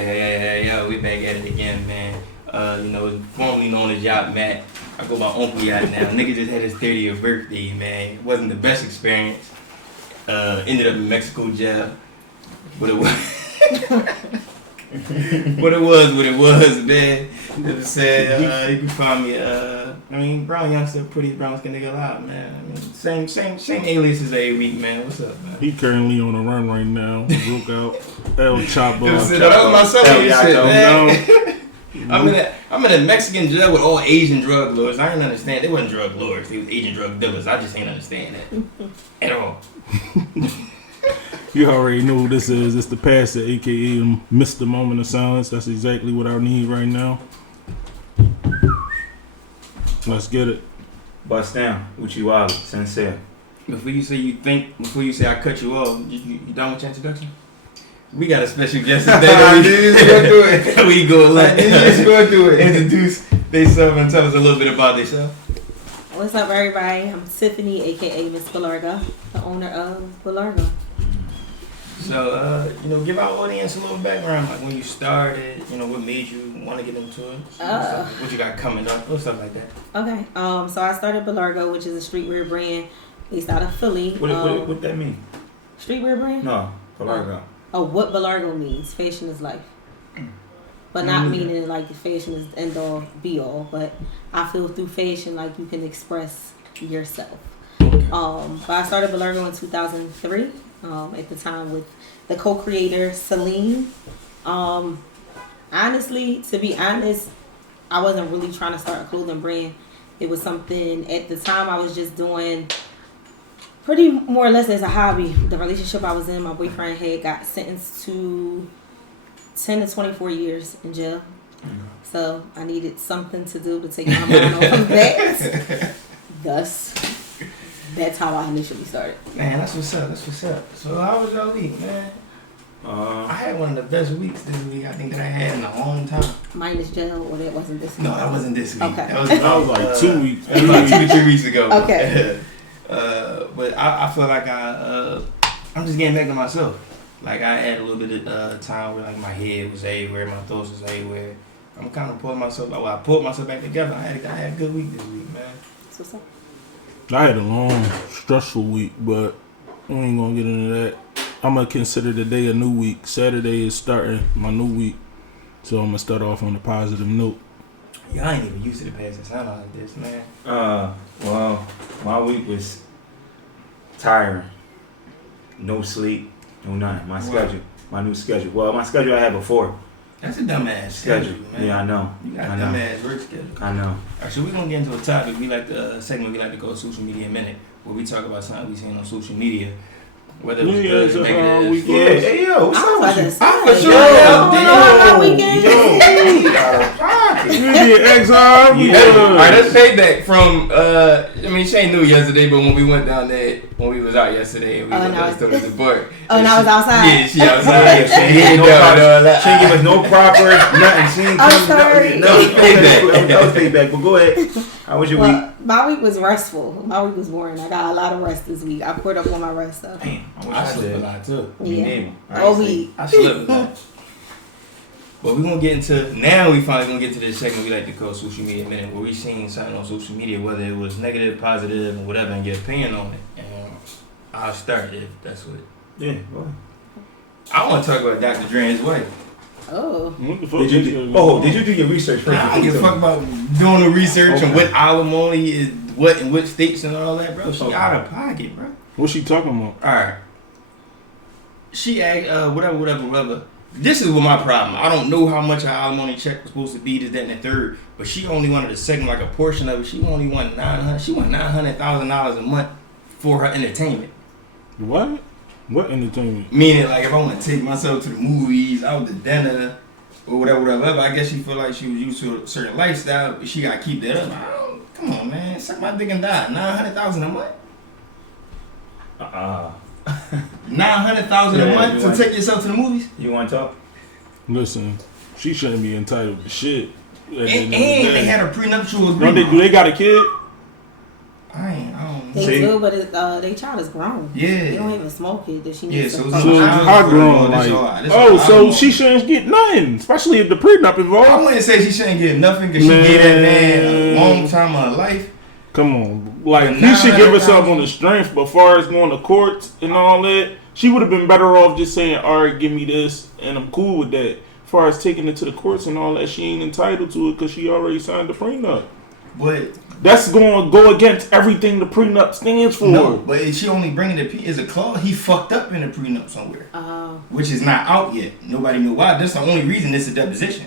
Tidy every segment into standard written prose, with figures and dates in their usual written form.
Yeah. We back at it again, man. Formerly known as Yacht Matt. I go by Uncle Yacht now. Nigga just had his 30th birthday, man. It wasn't the best experience. Ended up in Mexico jail. But it was. But it was what it was, man. As I said, you can find me. Brown youngster, pretty brown skin nigga alive, man. Same aliases every week, man. What's up, man? He currently on a run right now. Look out, El Chapo. That was my shit, man. I'm in a Mexican jail with all Asian drug lords. I didn't understand. They wasn't drug lords. They was Asian drug dealers. I just ain't understand that at all. You already know who this is. It's the pastor, a.k.a. Mr. Moment of Silence. That's exactly what I need right now. Let's get it. Bust down. Uchiwali. Sincere. Before you say I cut you off, you done with your introduction? We got a special guest today. We go introduce themselves and tell us a little bit about themselves. What's up, everybody? I'm Tiffany, aka Miss Belarga, the owner of Belarga. So, give our audience a little background, like when you started, what made you want to get into it, what you got coming up, or stuff like that. Okay, so I started Belarga, which is a streetwear brand based out of Philly. What that mean? Streetwear brand? No, Belarga. What Belarga means, fashion is life. But not meaning like fashion is end all be all, but I feel through fashion like you can express yourself. But I started Belarga in 2003. At the time with the co-creator Celine. Honestly, to be honest, I wasn't really trying to start a clothing brand. It was something at the time I was just doing pretty more or less as a hobby. The relationship I was in, my boyfriend had got sentenced to 10 to 24 years in jail. So I needed something to do to take my mind off of that. Thus, that's how I initially started. Man, that's what's up. So how was your week, man? I had one of the best weeks this week, I think, that I had in a long time. Minus jail, or that wasn't this week? No, that wasn't this week. Okay. That was like 2 weeks. That was like 2 to 3 weeks ago. Okay. But I feel like I'm just getting back to myself. Like I had a little bit of time where like my head was everywhere, my thoughts was everywhere. I'm kind of pulling myself. I pulled myself back together. I had a good week this week, man. So what's up? I had a long, stressful week, but we ain't gonna get into that. I'm gonna consider today a new week. Saturday is starting my new week, so I'm gonna start off on a positive note. Yeah, I ain't even used to the passing sound like this, man. Well, my week was tiring. No sleep, no nothing. My new schedule. Well, my schedule I had before. That's a dumbass schedule, man. Yeah, I know. You got a dumbass work schedule. I know. Alright, so we're gonna get into a topic. We like the segment we like to call Social Media Minute, where we talk about something we seen on social media. Whether it was good or negative. Hey, yo, what's up with you? For sure. You did exile. Alright, that's payback from, Shane knew yesterday, but when we went down there, when we was out yesterday, we went down to the support. Oh, and I was outside. Yeah, she outside. She didn't give us no proper nothing. She didn't I'm sorry. That was payback. That was payback, but go ahead. How was your week? My week was restful. My week was boring. I got a lot of rest this week. I poured up on my rest stuff. Damn, I slept a lot too. Yeah. All week. I slept a lot. But we finally gonna get to this segment we like to call Social Media Minute, where we seen something on social media, whether it was negative, positive, or whatever, and get opinion on it. And I'll start if that's what. Yeah, go ahead. I want to talk about Dr. Dre's wife. Oh. Did you do your research first? I don't give a fuck about doing the research and what alimony is, what in which states and all that, bro. She out of pocket, bro. What's she talking about? All right. She asked, whatever. This is what my problem. I don't know how much her alimony check was supposed to be, this, that, and the third, but she only wanted a second, like a portion of it. She only wanted $900,000. She wanted $900,000 a month for her entertainment. What? What entertainment? Meaning, like, if I want to take myself to the movies, out to dinner, or whatever, I guess she feel like she was used to a certain lifestyle, but she got to keep that up. Come on, man. Suck my dick and die. $900,000 a month? $900,000 a month to take yourself to the movies? You want to talk? Listen, she shouldn't be entitled to shit. And they had a prenuptial agreement. Do they got a kid? I don't know. They do, but they child is grown. Yeah. They don't even smoke it. That she needs Yeah, to so So how grown? Like, so she shouldn't get nothing, especially if the prenup I involved. wouldn't say she shouldn't get nothing because she gave that man a long time of her life. Come on, like But he should give now- herself on the strength. But far as going to courts and all that, she would have been better off just saying, "All right, give me this," and I'm cool with that. As far as taking it to the courts and all that, she ain't entitled to it because she already signed the prenup. But That's going to go against everything the prenup stands for. no, but she only bringing the is a clause. He fucked up in the prenup somewhere, which is not out yet. Nobody know why. That's the only reason this is a deposition.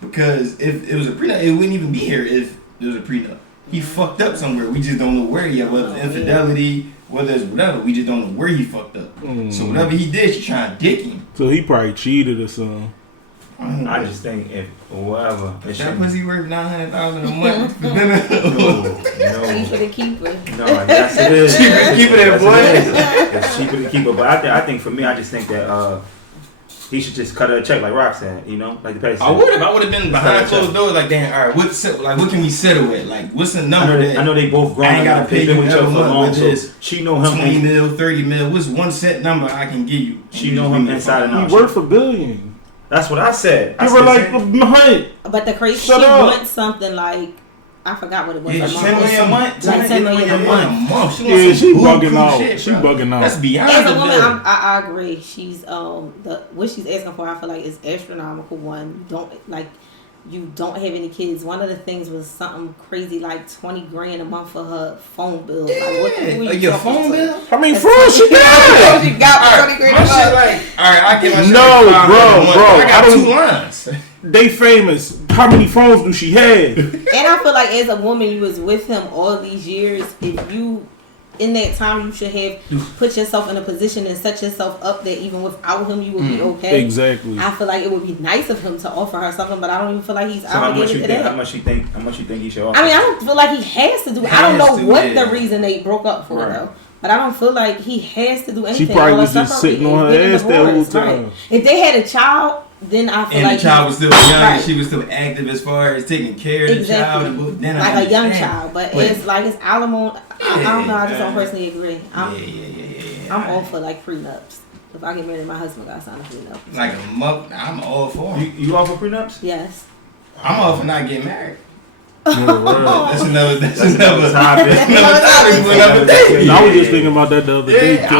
Because if it was a prenup, it wouldn't even be here if there was a prenup. He fucked up somewhere. We just don't know where yet. Whether it's infidelity, whether it's whatever, we just don't know where he fucked up. So whatever he did, she trying to dick him. So he probably cheated or something. I just think if whatever. That pussy worth $900,000 a month. No. Cheaper to keep her. No, yes it is. Cheaper to keep it at, boy. It's cheaper to keep it, but I think for me, I just think that he should just cut her a check, like Rock said. You know, like the pay. I would have been behind closed doors, like, damn, all right, what can we settle with? Like, what's the number? I know they both grown. I ain't gotta pay been you with each other for every long, month so with this. she know him. 20 mil, 30 mil. What's one set number I can give you? She know him inside and out. He worth $1 billion. That's what I said. Give her like $100. But the crazy, Shut she up. wants something like, I forgot what it was. Yeah, a 10 million a month. Like 10 million a month. Yeah, she bugging bullproof out. shit, She bro. bugging out. That's beyond As the a woman, bill. I agree. She's what she's asking for. I feel like is astronomical. One, you don't have any kids. One of the things was something crazy like $20,000 a month for her phone bill. Like, what the Like your phone bill? How many phones she got? She got $20,000 a My shit month. like, all right, I give my shit No, like $500 bro, a month. bro, I got I don't- 2 lines. They famous. How many phones do she have? And I feel like as a woman, you was with him all these years. If you, in that time, you should have put yourself in a position and set yourself up that even without him, you would be okay. Exactly. I feel like it would be nice of him to offer her something, but I don't even feel like he's So how much obligated you to think? that. How much you think he should offer? I mean, I don't feel like he has to do. I don't Has know to, what yeah. the reason they broke up for Right. though. But I don't feel like he has to do anything. She probably All was the just stuff sitting on her getting ass that whole divorced, time. right. If they had a child, then I feel And like the child was still young, Right. and she was still active as far as taking care of the child. Exactly. And then I like a young understand. child, but it's like it's alimony. I don't know. I just don't personally agree. I'm all for like prenups. If I get married, my husband got to sign a prenup. Like a month, I'm all for it. You offer prenups? Yes. I'm all for not getting married. Yeah, right. That's another topic. another topic for another day. I was just thinking about that the other day Yeah, too. I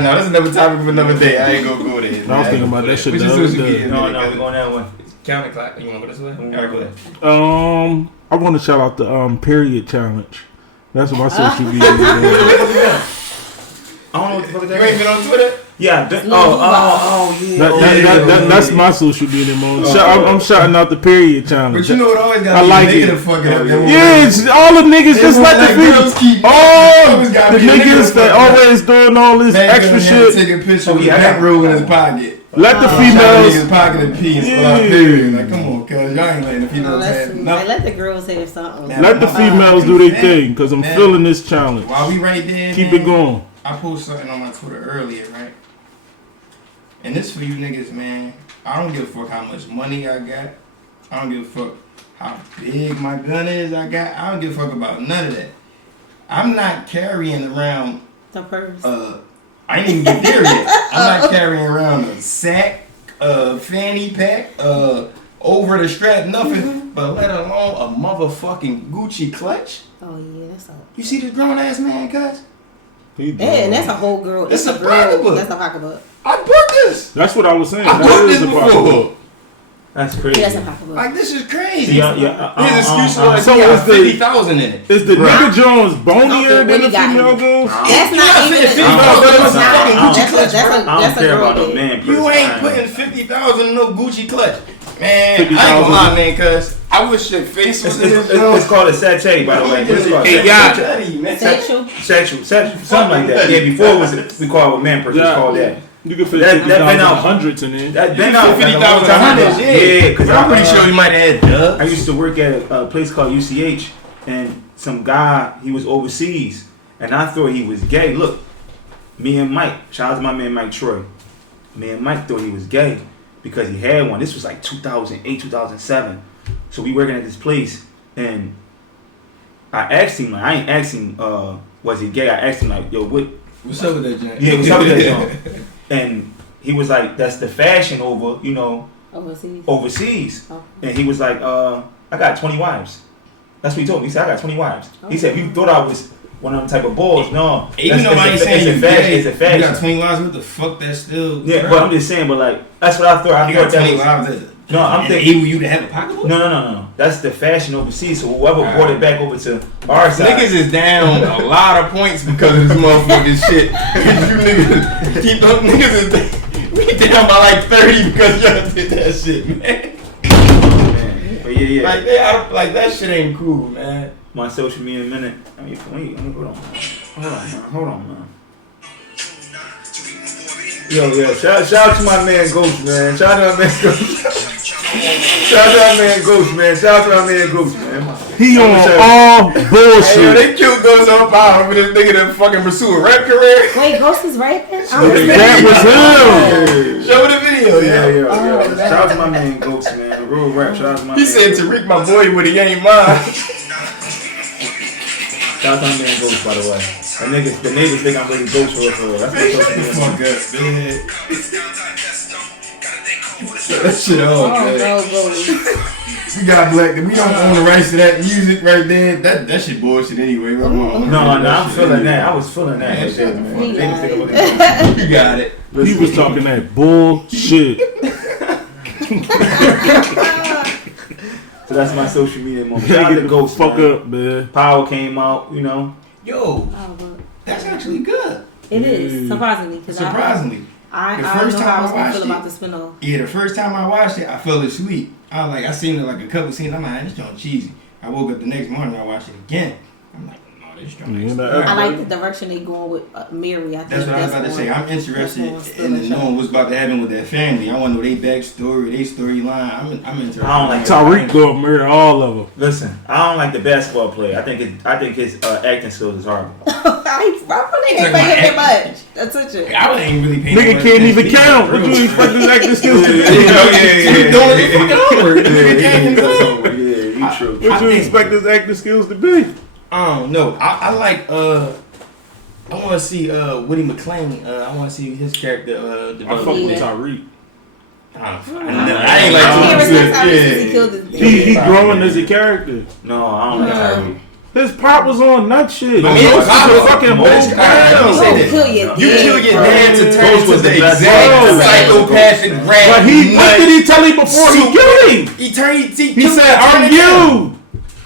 know that's another topic for another day. I ain't gonna go there. I was thinking about that shit Which the is other social day. media, No, man, we're 'cause going that way. counterclock. You wanna go this way? All right, go ahead. I want to shout out the period challenge. That's my social media. Man. I don't know what the fuck You that ain't is. been on Twitter? Yeah. Yeah. That's my social media, man. I'm shouting out the period challenge. But you know what always got I to like be a it. nigga to fuck it up. Yeah, it's all the niggas They just won't let the let girls niggas. keep- Oh, always gotta the be a nigga niggas to that fuck it up. always doing all this extra shit. Take a picture Oh, with yeah, a I got bankroll in his pocket. Let the Niggas females. pocket a piece. Yeah. Period. Like, come on, cuz y'all ain't letting the No, females that's have like, nothing. let the girls have something. Man, Let the females do their thing, cause I'm Man. feeling this challenge. While we right there, Keep man, it going. I posted something on my Twitter earlier, right? And this for you niggas, man. I don't give a fuck how much money I got. I don't give a fuck how big my gun is I got. I don't give a fuck about none of that. I'm not carrying around The purse. I ain't even get there yet. I'm not carrying around a sack, fanny pack, over the strap, nothing, but let alone a motherfucking Gucci clutch. Oh yeah, that's a. You see this grown ass man, cuz? Yeah, and that's a whole girl. It's That's a a girl. pocketbook. That's a pocketbook. I bought this. That's what I was saying. I That bought is this a pocketbook. That's Yeah, crazy. that's a pocketbook. Like, this is crazy. See, yeah, His excuse was so he got is the- 50,000 in it. Is the Right. nigga Jones bonier Okay, than what the he got female in it? goes? That's You not not even. putting a- 50,000 in that's a not- fucking Gucci that's a- clutch, that's bro. a- I don't that's a care girl about no thing. man. You person. ain't putting 50,000 in no Gucci clutch. Man, I 50,000. ain't gonna lie, man, cuz I wish your face was in this, It's called a sachet, by the way. It's called Hey, Sexual. sexual, something like that. Yeah, before it was we call it a man person. It's called that. You can fit That 50,000 been out. hundreds in there. That been out 50,000 like a long time hundreds, ago. yeah. Because I'm pretty sure you might have had dubs. I used to work at a place called UCH, and some guy, he was overseas, and I thought he was gay. Look, me and Mike, shout out to my man Mike Troy. Me and Mike thought he was gay because he had one. This was like 2008, 2007. So we working at this place, and I asked him, like, I ain't asked him, was he gay? I asked him, like, yo, what's up with that joint? Yeah, what's up with that joint? And he was like, that's the fashion over, you know, overseas. Oh. And he was like, I got 20 wives. That's what he told me. He said, I got 20 wives. He said, if you thought I was one of them type of balls, no. Even though I ain't saying it's a fashion. You got 20 wives, what the fuck that still? Yeah, but I'm just saying, but like, that's what I thought. You got 20 wives. No, I'm thinking. Able you to have a pocketbook? No. That's the fashion overseas. So whoever brought it back over to our side. Niggas is down a lot of points because of this motherfucking shit. You niggas keep up. Niggas is we down by like 30 because y'all did that shit, man. But yeah. Like that shit ain't cool, man. My social media minute. I mean, wait, hold on, man. Yo, shout out to my man Ghost, man. Shout out to my man Ghost, man. He on all bullshit. Hey, yo, they killed Ghost on fire over this nigga that fucking pursue a rap career. Wait, Ghost is rapping? That was him. Show me the video, yeah. Shout out to my man Ghost, man. The real rap. Shout out to my man. He said Tariq, my boy, but he ain't mine. Shout out to my man Ghost, by the way. The niggas think I'm really Ghost for real. That's my social media. Fuck up, man. That shit off, man. We got black. We don't own the rights to that music right there. That shit bullshit anyway. No, I'm feeling that. I was feeling that. Man, Shit, man. You got it. He was talking that bullshit. So that's my social media moment. Shout out to Ghost, fuck man. up, man. Power came out, you know. Yo, that's actually good. It is, surprisingly. Surprisingly. I The don't first know time how I I was going to watched feel it- about the spin-off. Yeah, the first time I watched it, I fell asleep. I seen it like a couple scenes. I'm like, this joint cheesy. I woke up the next morning, I watched it again. I'm like, no, this joint is Yeah, good. I like the direction they going with Mary. I think That's what I was about to say. I'm interested in knowing what's about to happen with that family. I want to know their backstory, their storyline. I'm interested. I don't like Tariq gonna murder all of them. Listen, I don't like the basketball player. I think his acting skills is horrible. I ain't paying him that much. That's it. I ain't really paying Nigga can't even count. What you expect his acting skills to be? He's doing it fucking over. Nigga can't even count. You true. What you expect his acting skills to be? I don't know. I like I want to see Woody McClain. I want to see his character I develop. fuck with Yeah. Tariq. I ain't like He growing as a character. No, I don't like Tyree. His pop was on nut shit. I mean, Ghost his pop is a was- fucking Most- whole alright, let me say clown. this. Kill your You kill your dad to turn Ghost into was the the best. exact Ghost. psychopathic rat. But what did he tell him before he killed him? He turned. He said, "I'm you."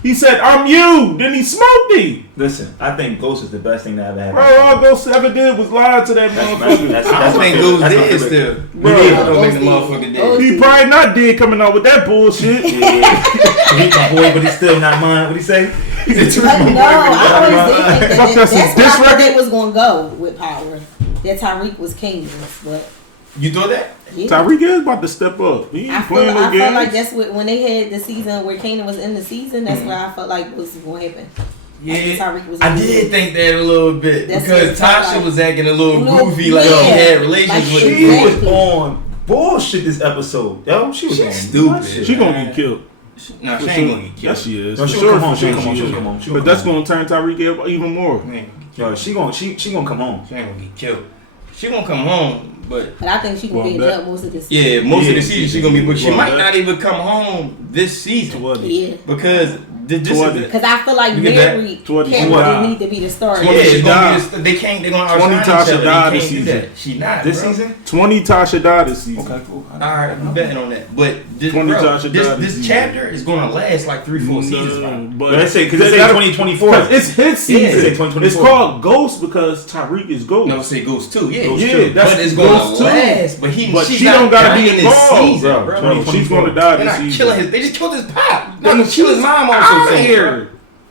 He said, "I'm you." Then he smoked him. Listen, I think Ghost is the best thing that ever happened. Bro, all Ghost ever did was lie to that motherfucker. I don't think Ghost that's my dead favorite. still. Bro, I don't think the motherfucker dead. He probably not dead coming out with that bullshit. He's my boy, but he's still not mine. What he say? No, I always did think Fuck, that's that's some where I diss thought record. they was going to go with Power. That Tariq was king, but You thought that? yeah. Tariq is about to step up. He I ain't feel playing no like games. that's when they had the season where Kanan was in the season. That's where I felt like was going to happen. Yeah, Tariq was I really did good. think that a little bit That's because what it felt Tasha like. was acting a little Little- goofy, like yeah. she had relations Like with she She him. was on bullshit this episode. Yo, she was on stupid. shit. She gonna get killed. No, she For ain't sure. gonna get Yes, killed. she is. No, For she'll sure, come home. for sure She'll come she home. is. She'll come home. She'll But come that's home. gonna turn Tariq up even more. Man, Yo, she gonna come home. she ain't gonna get killed. She gonna come home, but But I think she gonna Well, be in that- jail most of this. yeah, most of Yeah. the season she gonna be. But she Well, might that- not even come home this season Yeah. because this is Toward the, it. Because I feel like You get that? Mary Toward the character end. need to be the star. yeah, she it's gonna died. be they can't. They're gonna 20 outshine each Tasha other. They died can't this do season. that. She not This bro. season? 20 Tasha died this season. Okay, cool. All right, I'm betting on that. But this, 20 bro, Tasha died this this chapter is gonna last like 3-4 seasons. Bro. But But they say because they say that'll- 2024. 'cause it's his Yeah, season. they say 2024. It's called Ghost because Tariq is Ghost. No, say Ghost too. Yeah, Ghost yeah, too. that's but it's Ghost gonna too. last. But But she's she not don't gotta be dying this involved, season, bro. bro. Bro, she's gonna die They're this not season. killing his. They just killed his pop. They're gonna kill his mom also. Out saying, here.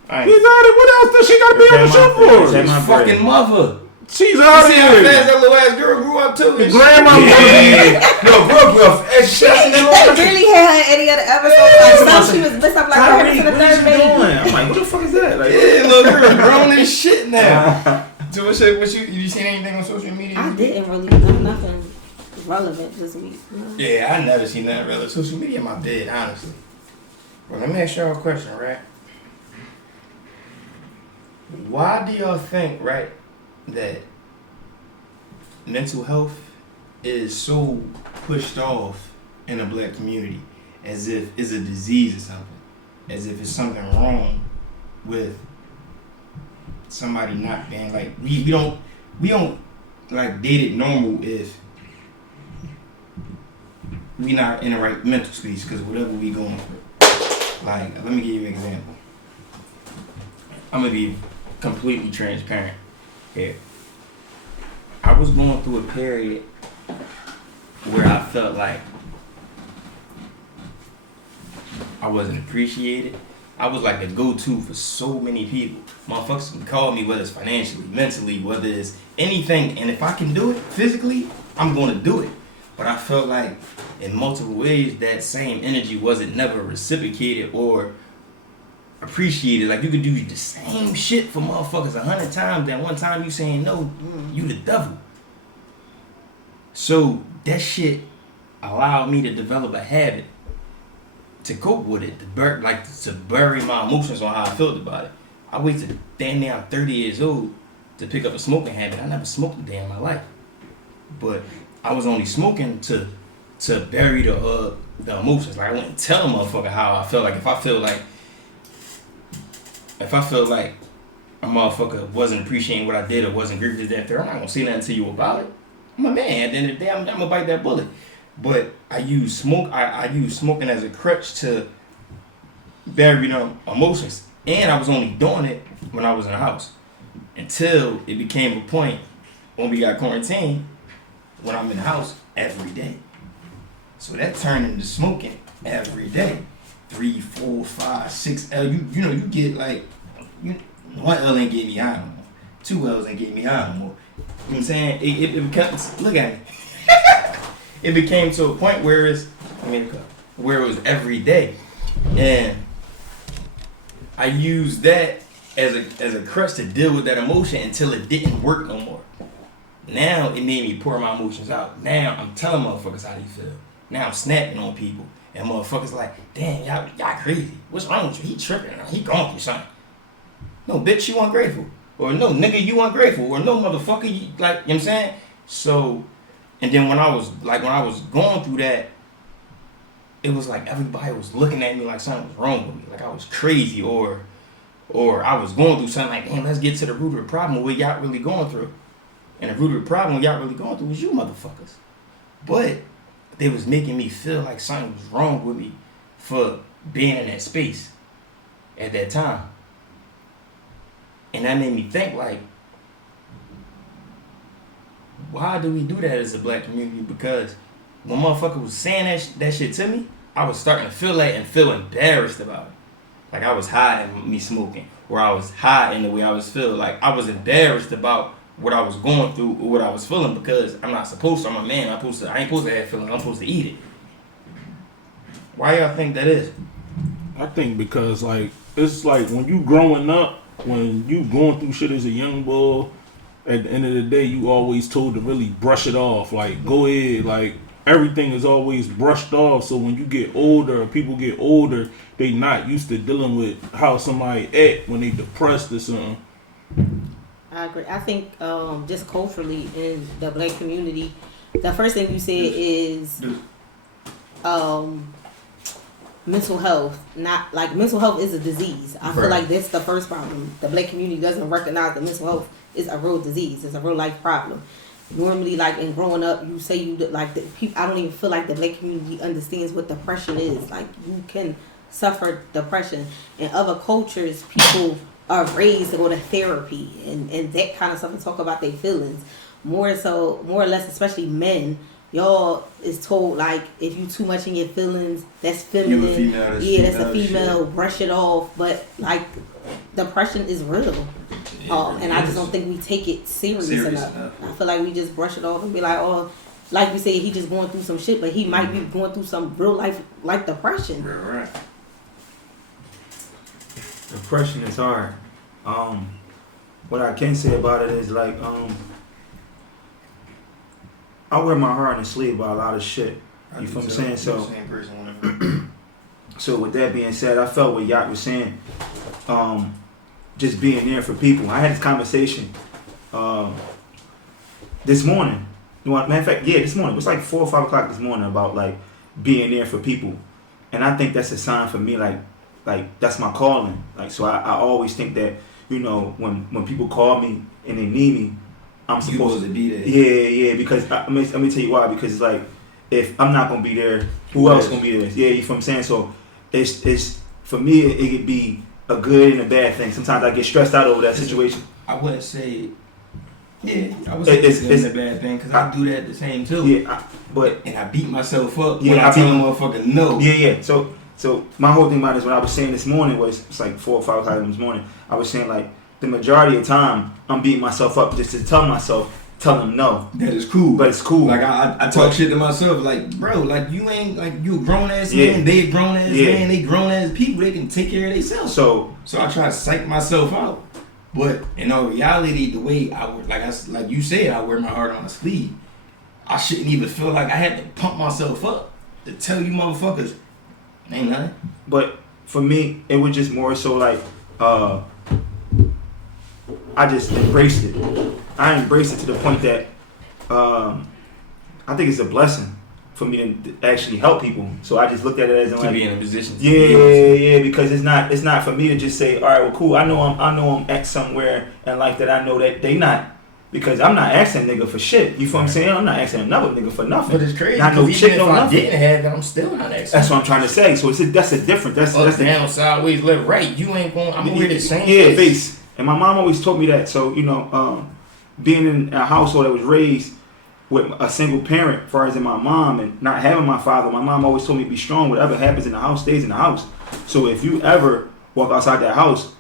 bro. He's out of what else does she gotta be on the show That's for? my His fucking mother. She's You out see of how fast here. that little ass girl grew up too? The grandma gonna be. No, bro, and she They really had her any other episode. Like some she was messed up like her Tyree, to the what is third you baby. doing? I'm like, what the fuck is that? Like, Yeah, little girl grown as shit now. So what you seen anything on social media? I didn't really know nothing relevant this week. No. Yeah, I never seen nothing relevant. Social media my dead, honestly. Well, let me ask y'all a question, right? Why do y'all think, right, that mental health is so pushed off in the black community as if it's a disease or something? As if it's something wrong with somebody not being like we don't like date it normal if we not in the right mental space because whatever we going through. Like, let me give you an example. I'm gonna be completely transparent here. I was going through a period where I felt like I wasn't appreciated. I was like a go-to for so many people. Motherfuckers can call me, whether it's financially, mentally, whether it's anything. And if I can do it physically, I'm going to do it. But I felt like in multiple ways that same energy wasn't never reciprocated or appreciated. Like, you could do the same shit for motherfuckers 100 times. That one time you saying no, you the devil. So that shit allowed me to develop a habit to cope with it, to bury my emotions on how I felt about it. I waited damn near I'm 30 years old to pick up a smoking habit. I never smoked a day in my life, but I was only smoking to bury the emotions. Like, I wouldn't tell a motherfucker how I felt. Like, if I feel like a motherfucker wasn't appreciating what I did or wasn't great with that, I'm not gonna say nothing to you about it. I'm a man. At the end of the day, I'm gonna bite that bullet. But I use smoking as a crutch to bury emotions. And I was only doing it when I was in the house. Until it became a point when we got quarantined, when I'm in the house every day. So that turned into smoking every day. 3, 4, 5, 6 L. You get like, 1 L ain't get me high no more. 2 L's ain't get me high no more. You know what I'm saying? It becomes, look at me. It became to a point where it was every day. And I used that as a crutch to deal with that emotion until it didn't work no more. Now it made me pour my emotions out. Now I'm telling motherfuckers how they feel. Now I'm snapping on people. And motherfuckers like, damn, y'all crazy. What's wrong with you? He tripping. He going through something. No, bitch, you ungrateful. Or no, nigga, you ungrateful. Or no, motherfucker, you, like, you know what I'm saying? So, and then when I was going through that, it was like everybody was looking at me like something was wrong with me. Like I was crazy or I was going through something like, damn, let's get to the root of the problem, what y'all really going through. And the root of the problem y'all really going through was you motherfuckers. But they was making me feel like something was wrong with me for being in that space at that time. And that made me think, like, why do we do that as a black community? Because when motherfucker was saying that shit to me, I was starting to feel that and feel embarrassed about it. Like I was high in me smoking, or I was high in the way I was feeling. Like I was embarrassed about what I was going through or what I was feeling because I'm not supposed to. I'm a man. I ain't supposed to have feelings. I'm supposed to eat it. Why y'all think that is? I think because like it's like when you growing up, when you going through shit as a young boy, at the end of the day, you always told to really brush it off. Like, go ahead. Like, everything is always brushed off. So when you get older, or people get older, they not used to dealing with how somebody act when they depressed or something. I agree. I think just culturally in the black community, the first thing you said is mental health. Not like mental health is a disease. I feel like that's the first problem. The black community doesn't recognize that mental health is a real disease. It's a real life problem. Normally, like in growing up, you say you like the people. I don't even feel like the black community understands what depression is. Like you can suffer depression. In other cultures, people are raised to go to therapy and that kind of stuff and talk about their feelings. More or less, especially men. Y'all is told like if you too much in your feelings, that's feminine. That's a female. Shit. Brush it off. But like depression is real, and I just don't think we take it serious enough. I feel like we just brush it off and be like, oh, like we say, he just going through some shit, but he might be going through some real life like depression. Right. Depression is hard. What I can say about it is like I wear my heart on the sleeve by a lot of shit. You feel what I'm saying? So, so with that being said, I felt what Yacht was saying. just being there for people. I had this conversation this morning. Matter of fact, this morning. It was like 4 or 5 o'clock this morning about like being there for people. And I think that's a sign for me, like that's my calling. Like, so I always think that, you know, when people call me and they need me, I'm supposed to be there. Yeah, because let me tell you why. Because it's like, if I'm not gonna be there, who else gonna be there? Yeah, you feel what I'm saying? So it's for me, it could be a good and a bad thing. Sometimes I get stressed out over that situation. I wouldn't say. Yeah, I would say it's a bad thing because I do that the same too. Yeah, and I beat myself up when I tell a motherfucker no. Yeah. So my whole thing about it is what I was saying this morning was, it's like 4 or 5 o'clock this morning. I was saying like the majority of the time I'm beating myself up just to tell them no. That is cool. But it's cool. Like I talk shit to myself like, bro, like you ain't like you a grown ass man, they a grown ass man, they grown ass people, they can take care of themselves. So I try to psych myself out. But in all reality, the way I work, like you said, I wear my heart on the sleeve. I shouldn't even feel like I had to pump myself up to tell you motherfuckers, ain't nothing. But for me, it was just more so like, I just embraced it. I embraced it to the point that I think it's a blessing for me to actually help people. So I just looked at it as to be in a position. Yeah, because it's not for me to just say, all right, well, cool. I know I'm at somewhere in life that I know that they not, because I'm not asking nigga for shit. You feel what I'm saying? I'm not asking another nigga for nothing. But it's crazy. Not no chick, no nothing. I didn't have it, I'm still not asking. That's what I'm trying to say. So that's a different. That's down, sideways, left, right. You ain't going. I'm gonna hear the same. Yeah, face. And my mom always taught me that. So you know, being in a household that was raised with a single parent, as far as in my mom, and not having my father, my mom always told me to be strong. Whatever happens in the house stays in the house. So if you ever walk outside that house,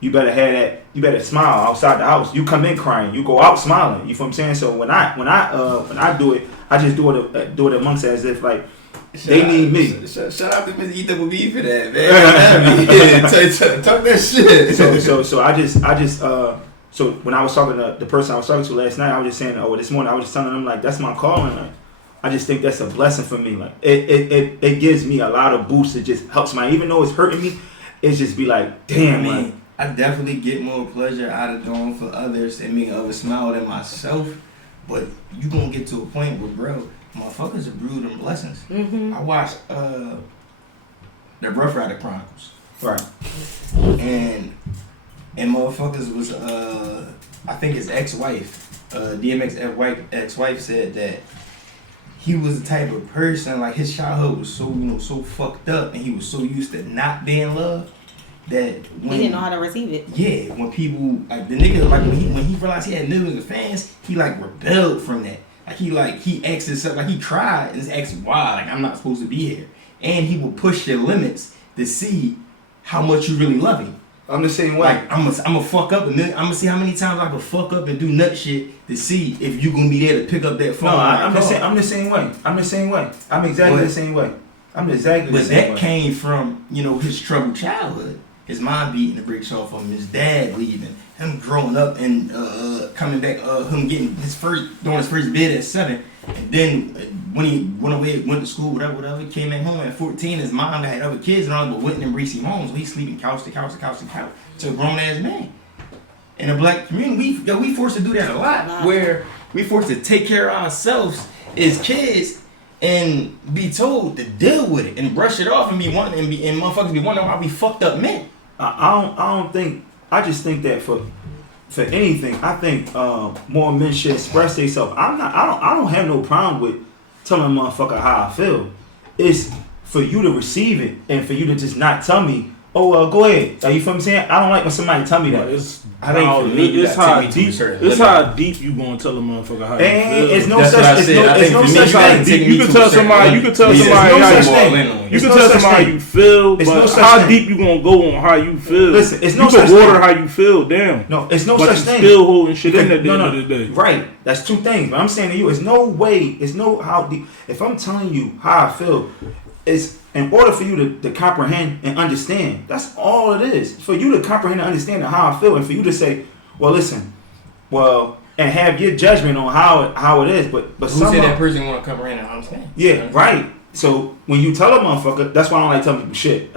you better have that. You better smile outside the house. You come in crying, you go out smiling. You feel what I'm saying? So when I do it, I just do it amongst as if like they need me. Shout out to Miss Ethan with me for that, man. Talk that shit. So I just so when I was talking to the person I was talking to last night, I was just saying, this morning I was just telling them like that's my calling. Like, I just think that's a blessing for me. Like it gives me a lot of boost. It just helps me, even though it's hurting me. It's just be like, damn, man. I definitely get more pleasure out of doing for others and making others smile than myself. But you gonna get to a point where, bro, motherfuckers are brewed in blessings. Mm-hmm. I watched the Rough Rider Chronicles. Right. And motherfuckers was I think his ex-wife, DMX ex-wife said that he was the type of person, like his childhood was so so fucked up and he was so used to not being loved that when he didn't know how to receive it. Yeah, when people like the nigga, like when he realized he had millions of fans, he like rebelled from that. Like he asked himself, like he tried and just asked why, like I'm not supposed to be here. And he will push your limits to see how much you really love him. I'm the same way. Like I'm a fuck up, and I'm gonna see how many times I can fuck up and do nut shit to see if you gonna be there to pick up that phone. No, I'm the same way. I'm exactly the same way. But that came from his troubled childhood. His mom beating the bricks off of him, his dad leaving, him growing up and coming back, him getting doing his first bid at 7, and then when he went away, went to school, whatever, came back home at 14. His mom had other kids and all, but went in Reese homes, so he's sleeping couch to couch to couch to couch to a grown ass man. In the black community, we forced to do that a lot, where we forced to take care of ourselves as kids and be told to deal with it and brush it off and motherfuckers be wondering why we fucked up men. I don't think. I just think that for anything, I think more men should express themselves. I don't have no problem with telling a motherfucker how I feel. It's for you to receive it and for you to just not tell me, go ahead. You feel what I'm saying? I don't like when somebody tell me that. It's how deep you gonna tell a motherfucker how you feel. It's no such thing. You can tell somebody how you feel, but how deep you gonna go on how you feel? Listen, it's no you such can water thing. how you feel, damn. No, it's no but such thing. Still holding shit in at the end of the day. Right. That's two things. But I'm saying to you, it's no way. It's no how deep. If I'm telling you how I feel, it's in order for you to comprehend and understand. That's all it is. For you to comprehend and understand how I feel, and for you to say, well, listen, and have your judgment on how it is. But who said that person want to comprehend and understand? Yeah, right. So when you tell a motherfucker, that's why I don't like telling people shit.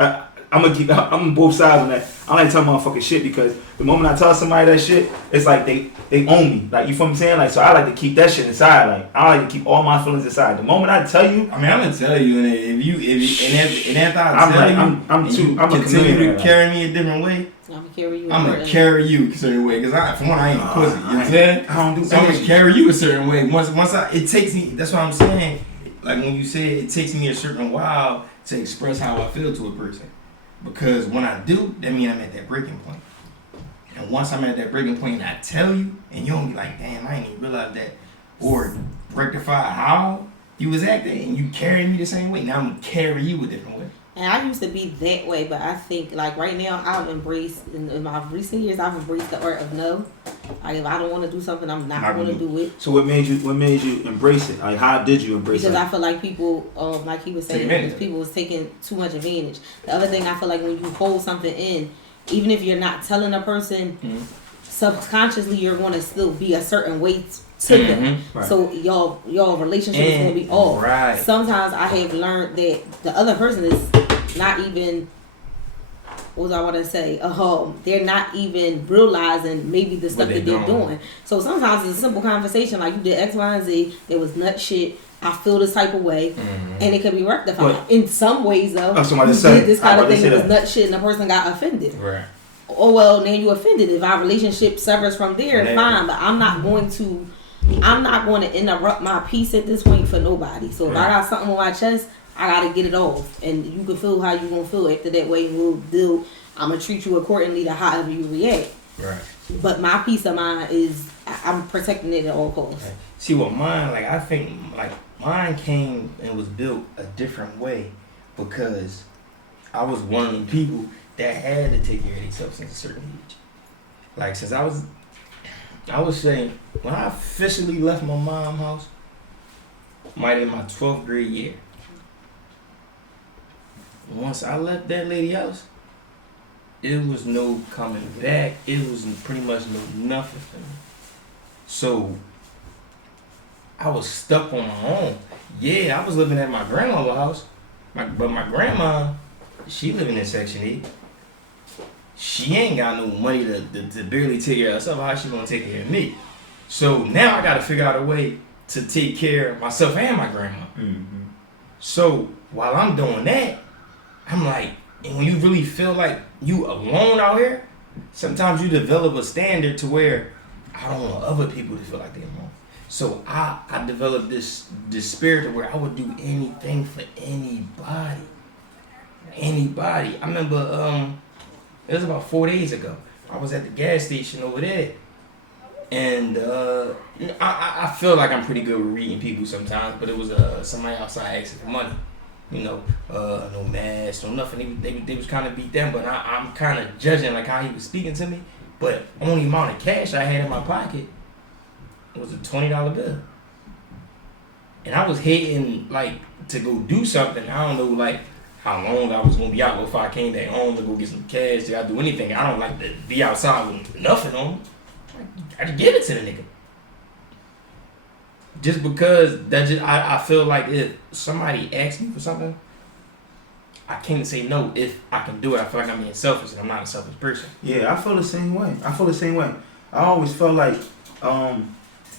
I'm on both sides on that. I like telling motherfucking shit because the moment I tell somebody that shit, it's like they own me. Like, you feel what I'm saying? Like, so I like to keep that shit inside. Like, I like to keep all my feelings inside. The moment I tell you, I mean, I'm gonna tell you, and after I tell you, I'm continue to carry me a different way. I'm gonna carry you a certain way because for one, I ain't a pussy. You know what I'm saying? I don't do so I'm gonna carry you a certain way. Once it takes me. That's what I'm saying. Like when you said it takes me a certain while to express how I feel to a person, because when I do, that means I'm at that breaking point. And once I'm at that breaking point, and I tell you, and you don't be like, damn, I ain't even realize that, or rectify how you was acting, and you carry me the same way. Now I'm gonna carry you a different way. And I used to be that way, but I think like right now I've embraced in my recent years I've embraced the art of no. Like if I don't want to do something, I'm not going to do it. So what made you embrace it? Like how did you embrace it? Because I feel like people, like he was saying, people was taking too much advantage. The other thing I feel like when you hold something in, even if you're not telling a person, subconsciously you're going to still be a certain way to them. Right. So y'all relationship is going to be off. Right. Sometimes I have learned that the other person is not even, what was I want to say? They're not even realizing maybe the stuff that they're doing. So sometimes it's a simple conversation like you did X, Y, and Z. There was nut shit. I feel this type of way, and it could be rectified. But in some ways, though, you did this kind of thing. It was nut shit, and the person got offended. Right. Oh well, now you offended. If our relationship severs from there, fine. But I'm not going to interrupt my peace at this point for nobody. So if I got something on my chest, I gotta get it off, and you can feel how you gonna feel after that way. And we'll deal. I'm gonna treat you accordingly to however you react. Right. But my peace of mind is I'm protecting it at all costs. Right. See what mine like? I think like mine came and was built a different way because I was one of them people that had to take care of themselves since a certain age. Like since I would say when I officially left my mom's house, might in my 12th grade year. Once I left that lady house, it was no coming back. It was pretty much no nothing for me. So I was stuck on my own. Yeah, I was living at my grandmother's house, but my grandma, she living in Section 8. She ain't got no money to barely take care of herself. How she gonna take care of me? So now I gotta figure out a way to take care of myself and my grandma. Mm-hmm. So while I'm doing that, I'm like, and when you really feel like you alone out here, sometimes you develop a standard to where I don't want other people to feel like they're alone. So I developed this spirit to where I would do anything for anybody. Anybody. I remember it was about 4 days ago. I was at the gas station over there. And I feel like I'm pretty good with reading people sometimes, but it was somebody outside asking for money. You know, no mask, no nothing. They was kind of beat down, but I'm kind of judging like how he was speaking to me. But only amount of cash I had in my pocket was a $20 bill. And I was hating like to go do something. I don't know like how long I was gonna be out before I came back home to go get some cash. Did I do anything? I don't like to be outside with nothing on me. I just give it to the nigga. Just because I feel like if somebody asks me for something, I can't say no if I can do it. I feel like I'm being selfish and I'm not a selfish person. Yeah, I feel the same way. I always felt like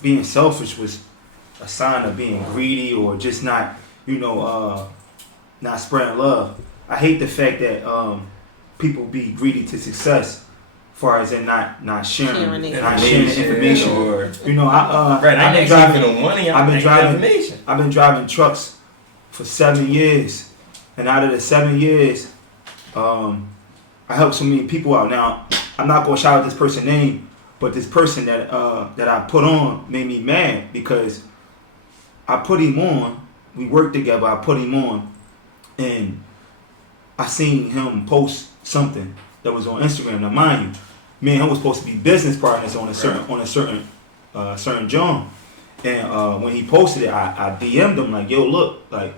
being selfish was a sign of being greedy or just not, not spreading love. I hate the fact that people be greedy to success. Far as in not sharing the information, or I've been driving trucks for 7 years, and out of the 7 years, I helped so many people out. Now I'm not gonna shout out this person's name, but this person that I put on made me mad because I put him on. We worked together. I put him on, and I seen him post something that was on Instagram. Now, mind you, me and him was supposed to be business partners on a certain John. And when he posted it, I DM'd him like, "Yo, look, like,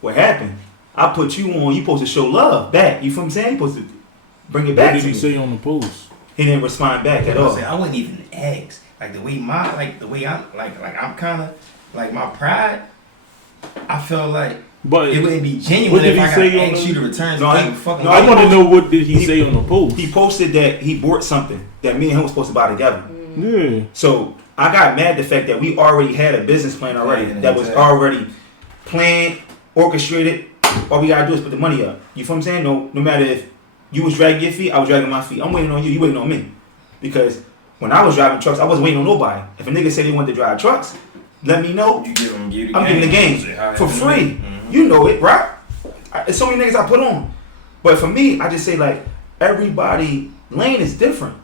what happened? I put you on. You supposed to show love back. You feel what I'm saying? You supposed to bring it back." What did he say on the post? He didn't respond back at all. I wouldn't even ask. Like the way I'm kind of like my pride. I feel like But it wouldn't be genuine what did if he I say got on asked the- you to return. No, I want to know what did he say on the post. He posted that he bought something that me and him was supposed to buy together. Yeah. So I got mad at the fact that we already had a business plan already that was already planned, orchestrated. All we gotta do is put the money up. You feel what I'm saying? No matter if you was dragging your feet, I was dragging my feet. I'm waiting on you. You waiting on me. Because when I was driving trucks, I wasn't waiting on nobody. If a nigga said he wanted to drive trucks, let me know. You give him, I'm giving the game for free. You know it, right? It's so many niggas I put on. But for me, I just say like everybody lane is different.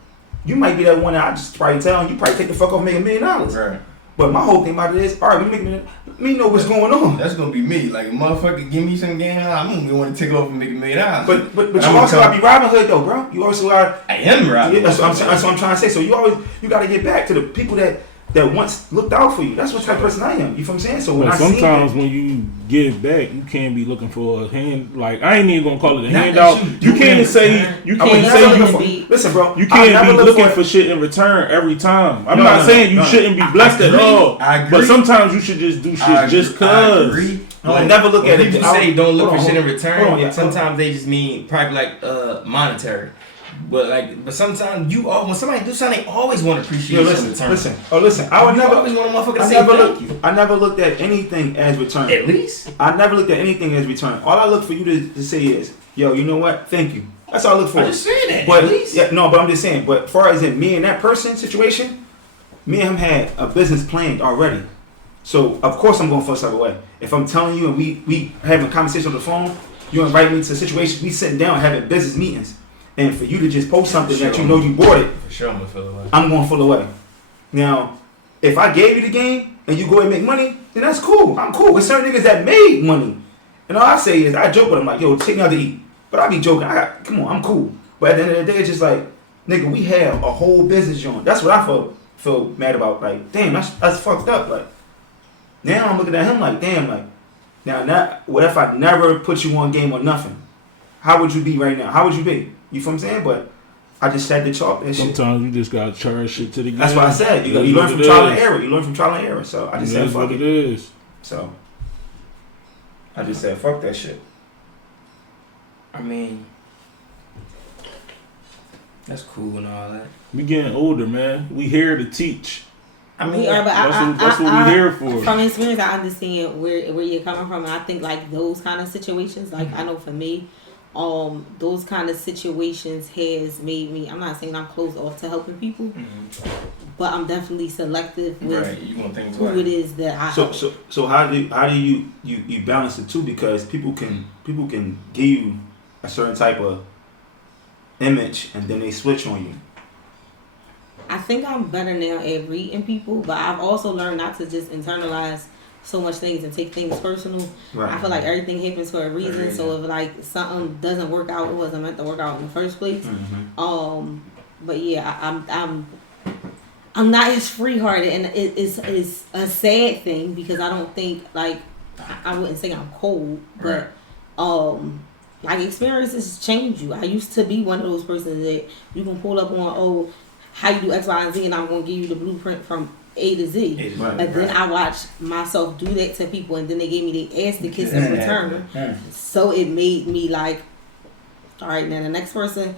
You might be that one that I just probably tell you probably take the fuck off, make $1 million. Right. But my whole thing about it is, all right, let me know what's going on. That's gonna be me. Like, motherfucker, give me some game. I'm gonna want to take off and make $1 million. But you also gotta be Robin Hood though, bro. You also gotta. I am Robin. Yeah, that's what I'm trying to say. So you gotta get back to the people that once looked out for you. That's what type of person I am. You feel what I'm saying? So when But I sometimes see when you give back, you can't be looking for a hand. Like I ain't even gonna call it a Not handout. that You do can't in say return. you I was can't never say looking you. for. Listen, bro. You I can't never be look looking for shit in return every time. I'm not saying you shouldn't be blessed at agree. all. I agree. But sometimes you should just do shit just I cause. agree. I never look at it. People say don't look for Hold on, shit in hold return. on, yeah. Sometimes they just mean probably like monetary. But sometimes when somebody do something, they always want to appreciate Yo, in return. listen. I would You never. always want a motherfucker to I say never thank look. you. I never looked at anything as return. At least. I never looked at anything as return. All I look for you to say is, yo, you know what? Thank you. That's all I look for. I just saying that. But at least. yeah, no, but I'm just saying. But as far as in me and that person situation, me and him had a business planned already. So of course I'm going for some way. If I'm telling you and we having a conversation on the phone, you invite me to a situation, we sitting down having business meetings, and for you to just post something that you know you bought it, For sure I'm gonna feel away. I'm going full away. Now, if I gave you the game and you go and make money, then that's cool. I'm cool with certain niggas that made money. And all I say is, I joke with them like, yo, take me out to eat. But I be joking. Come on, I'm cool. But at the end of the day, it's just like, nigga, we have a whole business joint. That's what I feel mad about. Like, damn, that's fucked up. Like, now I'm looking at him like, damn, like, now what if I never put you on game or nothing? How would you be right now? How would you be? You feel what I'm saying? But I just had to chalk that shit. Sometimes you just gotta charge shit to the game. That's what I said. You learn from trial and error. You learn from trial and error. So I just said, That's fuck what it it. is. So I just said, fuck that shit. I mean, that's cool and all that. We getting older, man. We here to teach. I mean, We are, but That's what we here for. From experience, I understand where you're coming from, and I think like those kind of situations, like I know for me, those kind of situations has made me. I'm not saying I'm closed off to helping people, but I'm definitely selective with right, you want things who right. it is that I. help. So how do you balance the two? Because people can give you a certain type of image and then they switch on you. I think I'm better now at reading people, but I've also learned not to just internalize so much things and take things personal. Right. I feel like everything happens for a reason. Right. So if like something doesn't work out, it wasn't meant to work out in the first place. Mm-hmm. But yeah, I'm not as free hearted, and it's a sad thing because I don't think like I wouldn't say I'm cold, but like experiences change you. I used to be one of those persons that you can pull up on how you do X, Y, and Z, and I'm gonna give you the blueprint from A to Z. Right. But then I watched myself do that to people, and then they gave me the ass to kiss in return. So it made me like, all right, now the next person,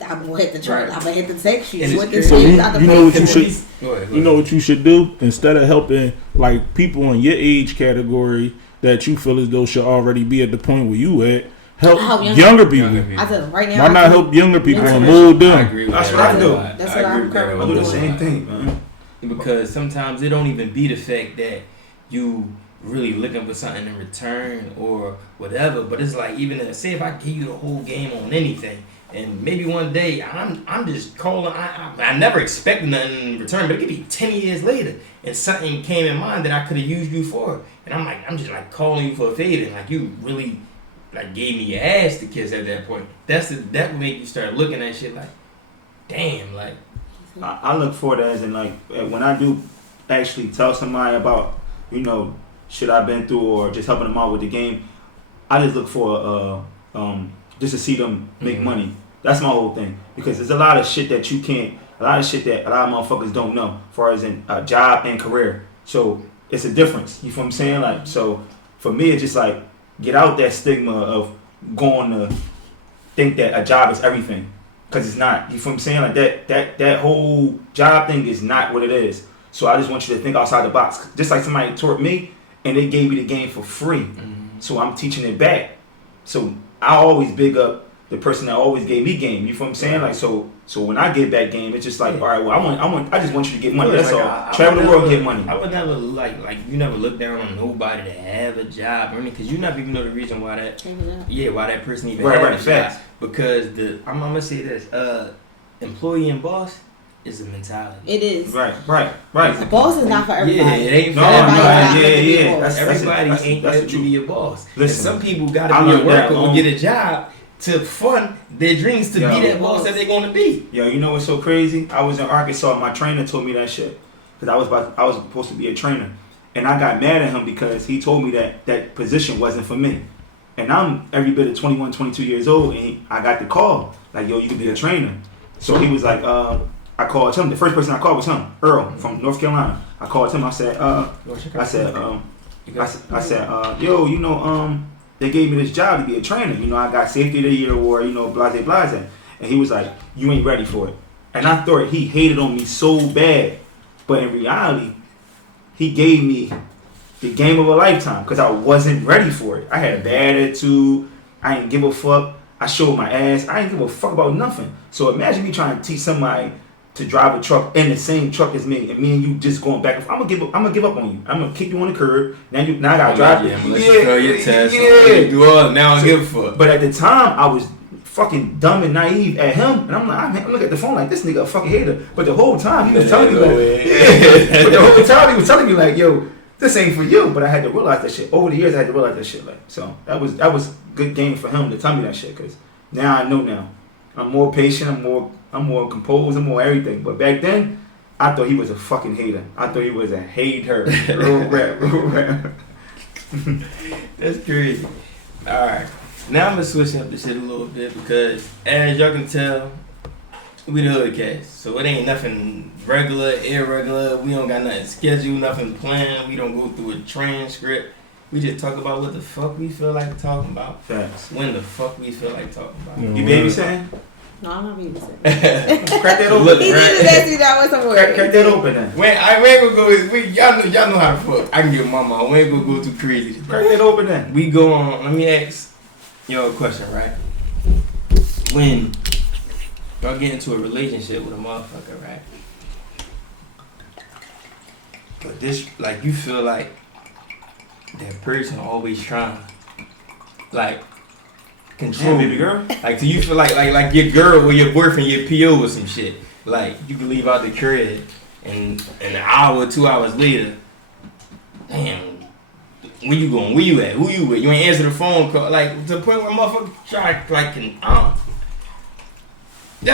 I'm gonna have to try. Right. I'm gonna have to text you. And What it's this So is, you I know what you should Go ahead. you know what you should do instead of helping like people in your age category that you feel as though should already be at the point where you at. Help Help younger people. I said right now. Why not help younger people and mentorship. mold I them? agree with That's that. what I do. That's what I'm agree with that currently I do the a same lot. thing, man. Because sometimes it don't even be the fact that you really looking for something in return or whatever, but it's like even say if I give you the whole game on anything, and maybe one day I'm just calling. I never expected nothing in return, but it could be 10 years later, and something came in mind that I could have used you for, and I'm just like calling you for a favor, and like you really like gave me your ass to kiss at that point. That would make you start looking at shit like, damn, like. I look for it as in like when I do actually tell somebody about shit I've been through or just helping them out with the game. I just look for just to see them make money. That's my whole thing, because there's a lot of shit that a lot of motherfuckers don't know as far as in job and career. So it's a difference. You feel what I'm saying? Like, so for me, it's just like get out that stigma of going to think that a job is everything, because it's not. You feel what I'm saying? Like that whole job thing is not what it is. So I just want you to think outside the box. Just like somebody taught me, and they gave me the game for free. Mm-hmm. So I'm teaching it back. So I always big up the person that always gave me game. You feel what I'm saying? Like so when I get back game, it's just like, all right, well I just want you to get money. That's all. Travel the world and get money. I would never like you never look down on nobody to have a job or anything, because you never even know the reason why that why that person even had a job. Because I'm gonna say this, employee and boss is a mentality. It is. Right. A boss is not for everybody. Yeah, it ain't for everybody. Everybody ain't meant to be a boss. Listen, some people gotta be a worker or get a job to fund their dreams to be that boss that they're gonna be. Yo, you know what's so crazy? I was in Arkansas. My trainer told me that shit because I was supposed to be a trainer, and I got mad at him because he told me that position wasn't for me. And I'm every bit of 21, 22 years old, and I got the call like, yo, you can be a trainer. So he was like, I called him. The first person I called was him, Earl from North Carolina. I called him. I said, yo, you know, they gave me this job to be a trainer. You know, I got Safety of the Year award, you know, blase. And he was like, you ain't ready for it. And I thought he hated on me so bad. But in reality, he gave me the game of a lifetime because I wasn't ready for it. I had a bad attitude. I didn't give a fuck. I showed my ass. I didn't give a fuck about nothing. So imagine me trying to teach somebody to drive a truck in the same truck as me, and me and you just going back and forth. I'm gonna give up on you. I'm gonna kick you on the curb. Now I gotta drive. Yeah, you fail your test. Yeah, do all. Now I don't give a fuck. But at the time, I was fucking dumb and naive at him, and I'm like, I'm looking at the phone like, this nigga a fucking hater. But the whole time he was telling me like, but the whole time he was telling me like, yo, this ain't for you. But I had to realize that shit. Over the years, I had to realize that shit. Like, so that was good game for him to tell me that shit, because now I know now. I'm more patient. I'm more composed. I'm more everything. But back then, I thought he was a fucking hater. I thought he was a hater. Real rap. That's crazy. All right. Now I'm going to switch up the shit a little bit because, as y'all can tell, we the HoodKast. So it ain't nothing regular, irregular. We don't got nothing scheduled, nothing planned. We don't go through a transcript. We just talk about what the fuck we feel like talking about. Facts. When the fuck we feel like talking about. You babysitting? No, I'm not babysitting. Crack that open. He just asked me that was some word. Crack that open then. We ain't gonna go. Y'all know how to fuck. I can get my mom. We ain't gonna go too crazy. Crack that open then. We go on. Let me ask y'all a question, right? When y'all get into a relationship with a motherfucker, right? But this, like, you feel like that person always trying, like, control baby girl. Like, do you feel like your girl or your boyfriend, your PO or some shit? Like, you can leave out the crib and an hour, 2 hours later, damn, where you going? Where you at? Who you with? You ain't answer the phone call. Like, to the point where motherfucker try, like, y'all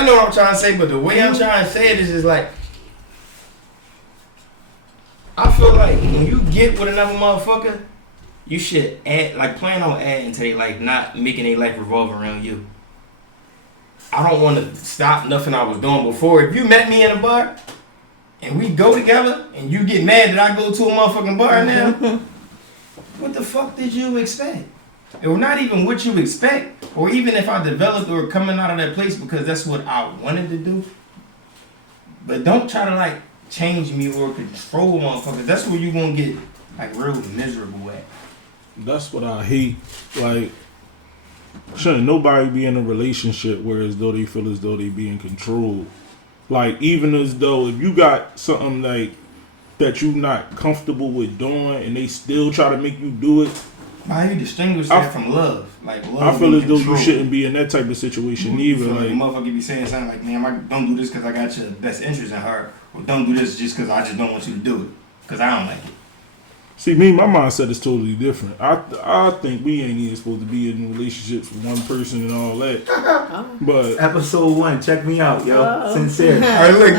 know what I'm trying to say, but the way I'm trying to say it is just like, I feel like when you get with another motherfucker, you should plan on adding to their life, not making their life revolve around you. I don't want to stop nothing I was doing before. If you met me in a bar and we go together and you get mad that I go to a motherfucking bar now, what the fuck did you expect? Or not even what you expect, or even if I developed or coming out of that place because that's what I wanted to do. But don't try to like change me or control motherfuckers. That's where you gonna get like real miserable at. That's what I hate. Like, shouldn't nobody be in a relationship where as though they feel as though they being controlled. Like, even as though if you got something like that you not comfortable with doing and they still try to make you do it. How you distinguish that from love? Like, love, I feel as though you shouldn't be in that type of situation either. Like, motherfucker be saying something like, man, don't do this because I got your best interest in heart, or don't do this just because I just don't want you to do it because I don't like it. See, me, my mindset is totally different. I think we ain't even supposed to be in relationships with one person and all that. But episode 1, check me out, yo. Sincere. All right, look, the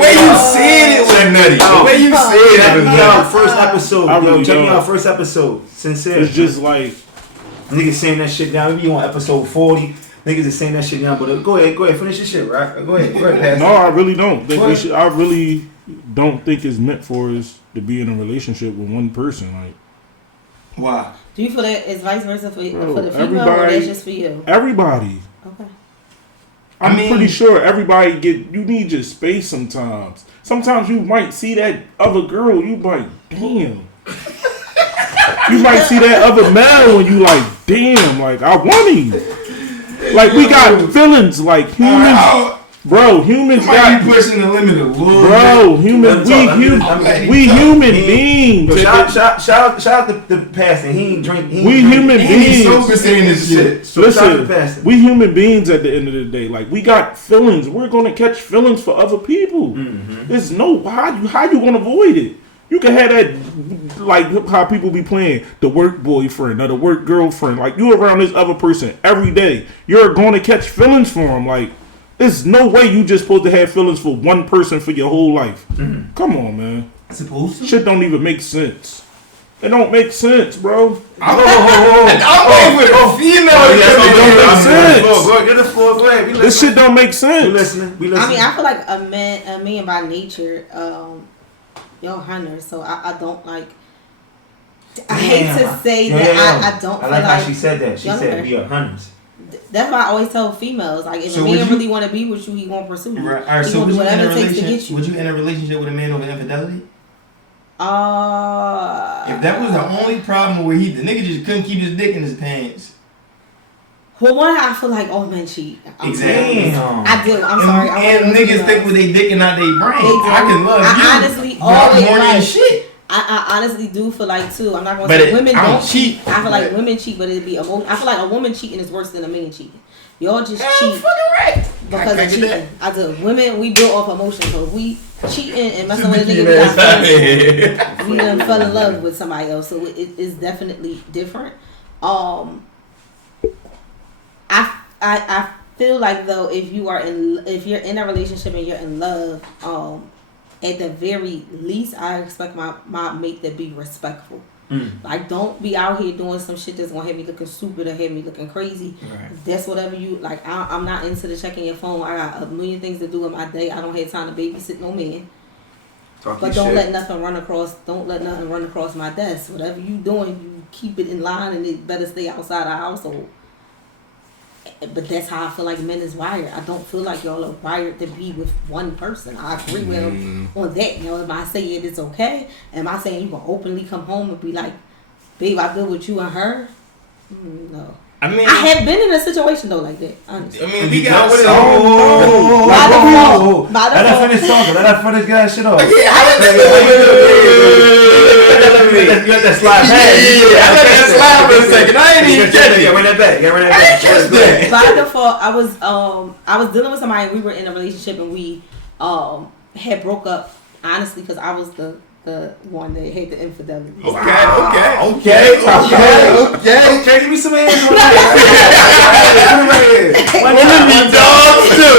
way you said it was nutty. The way you said it check was me out. First episode. Check me out. First episode. Sincere. It's just like niggas saying that shit down. Maybe you on episode 40. Niggas is saying that shit down. But go ahead, finish your shit, right? Go ahead, pass. No, I really don't think we should. I really don't think it's meant for us to be in a relationship with one person. Like, Why? Do you feel that it's vice versa for the female, everybody- or that's just for you? Everybody. Okay. I'm I mean- pretty sure everybody you need your space sometimes. Sometimes you might see that other girl, you like, damn. You might see that other male and you like, damn, like I want him. Like we got feelings, like humans, bro. Humans Why got, you pushing the limit of bro. We human beings. Yo, shout out the pastor. He ain't drink. We human beings. sober saying this shit. So shout out the pastor. Listen, we human beings at the end of the day. Like we got feelings. We're gonna catch feelings for other people. There's no how you gonna avoid it. You can have that, like how people be playing the work boyfriend or the work girlfriend. Like you around this other person every day, you're gonna catch feelings for them. Like there's no way you just supposed to have feelings for one person for your whole life. Come on, man. Supposed to? Shit don't even make sense. It don't make sense, bro. I'm waiting with a female. Get the floor. Go ahead. This shit don't make We sense. listening. I mean, I feel like a man by nature, y'all hunters. So I don't like. I hate to say that I don't. I like feel how she said that. She y'all said hunters. we are hunters. That's why I always tell females, like, if So a would man you- really want to be with you, he gonna pursue you. Right. All right. He So gonna would do you, whatever it takes to get you. would you end a relationship with a man over infidelity? Uh, If that was the only problem where the nigga just couldn't keep his dick in his pants. well, one, I feel like all men cheat. Exactly. I do. I'm sorry. And niggas think with they dick and not they brain. They do. I can love you. I honestly but I'm always horny like- as shit. I honestly do feel like too. I'm not gonna But say women I don't don't cheat. I feel like But- women cheat, but it'd be emotion. I feel like a woman cheating is worse than a man cheating. Y'all just Yeah, cheat fucking right. because I of get cheating. that. I do. Women, we build off emotion. So if we cheating and messing with a Keep nigga, we your got ass feelings. out of We done fell in love with somebody else. So it is definitely different. I feel like though if you're in a relationship and you're in love, at the very least I expect my mate to be respectful. Like don't be out here doing some shit that's gonna have me looking stupid or have me looking crazy. Right. That's whatever you like. I'm not into the checking your phone. I got a million things to do in my day. I don't have time to babysit no man. But don't let nothing run across my desk. Whatever you doing, you keep it in line and it better stay outside our household. But that's how I feel like men is wired. I don't feel like y'all are wired to be with one person. I agree with him on that. You know, if I say it, it's okay. Am I saying you can openly come home and be like, babe, I good with you and her? No. I mean, I have been in a situation though like that. Honestly. I mean, we got By default. Let her finish talking. Let her finish get that shit off. Let that slide past. I let that slide for a second. I ain't even catch it. Run that back. By default, I was dealing with somebody. We were in a relationship and we had broke up. Honestly, because I was the one that had the infidelity. Okay. Give me some hands on that.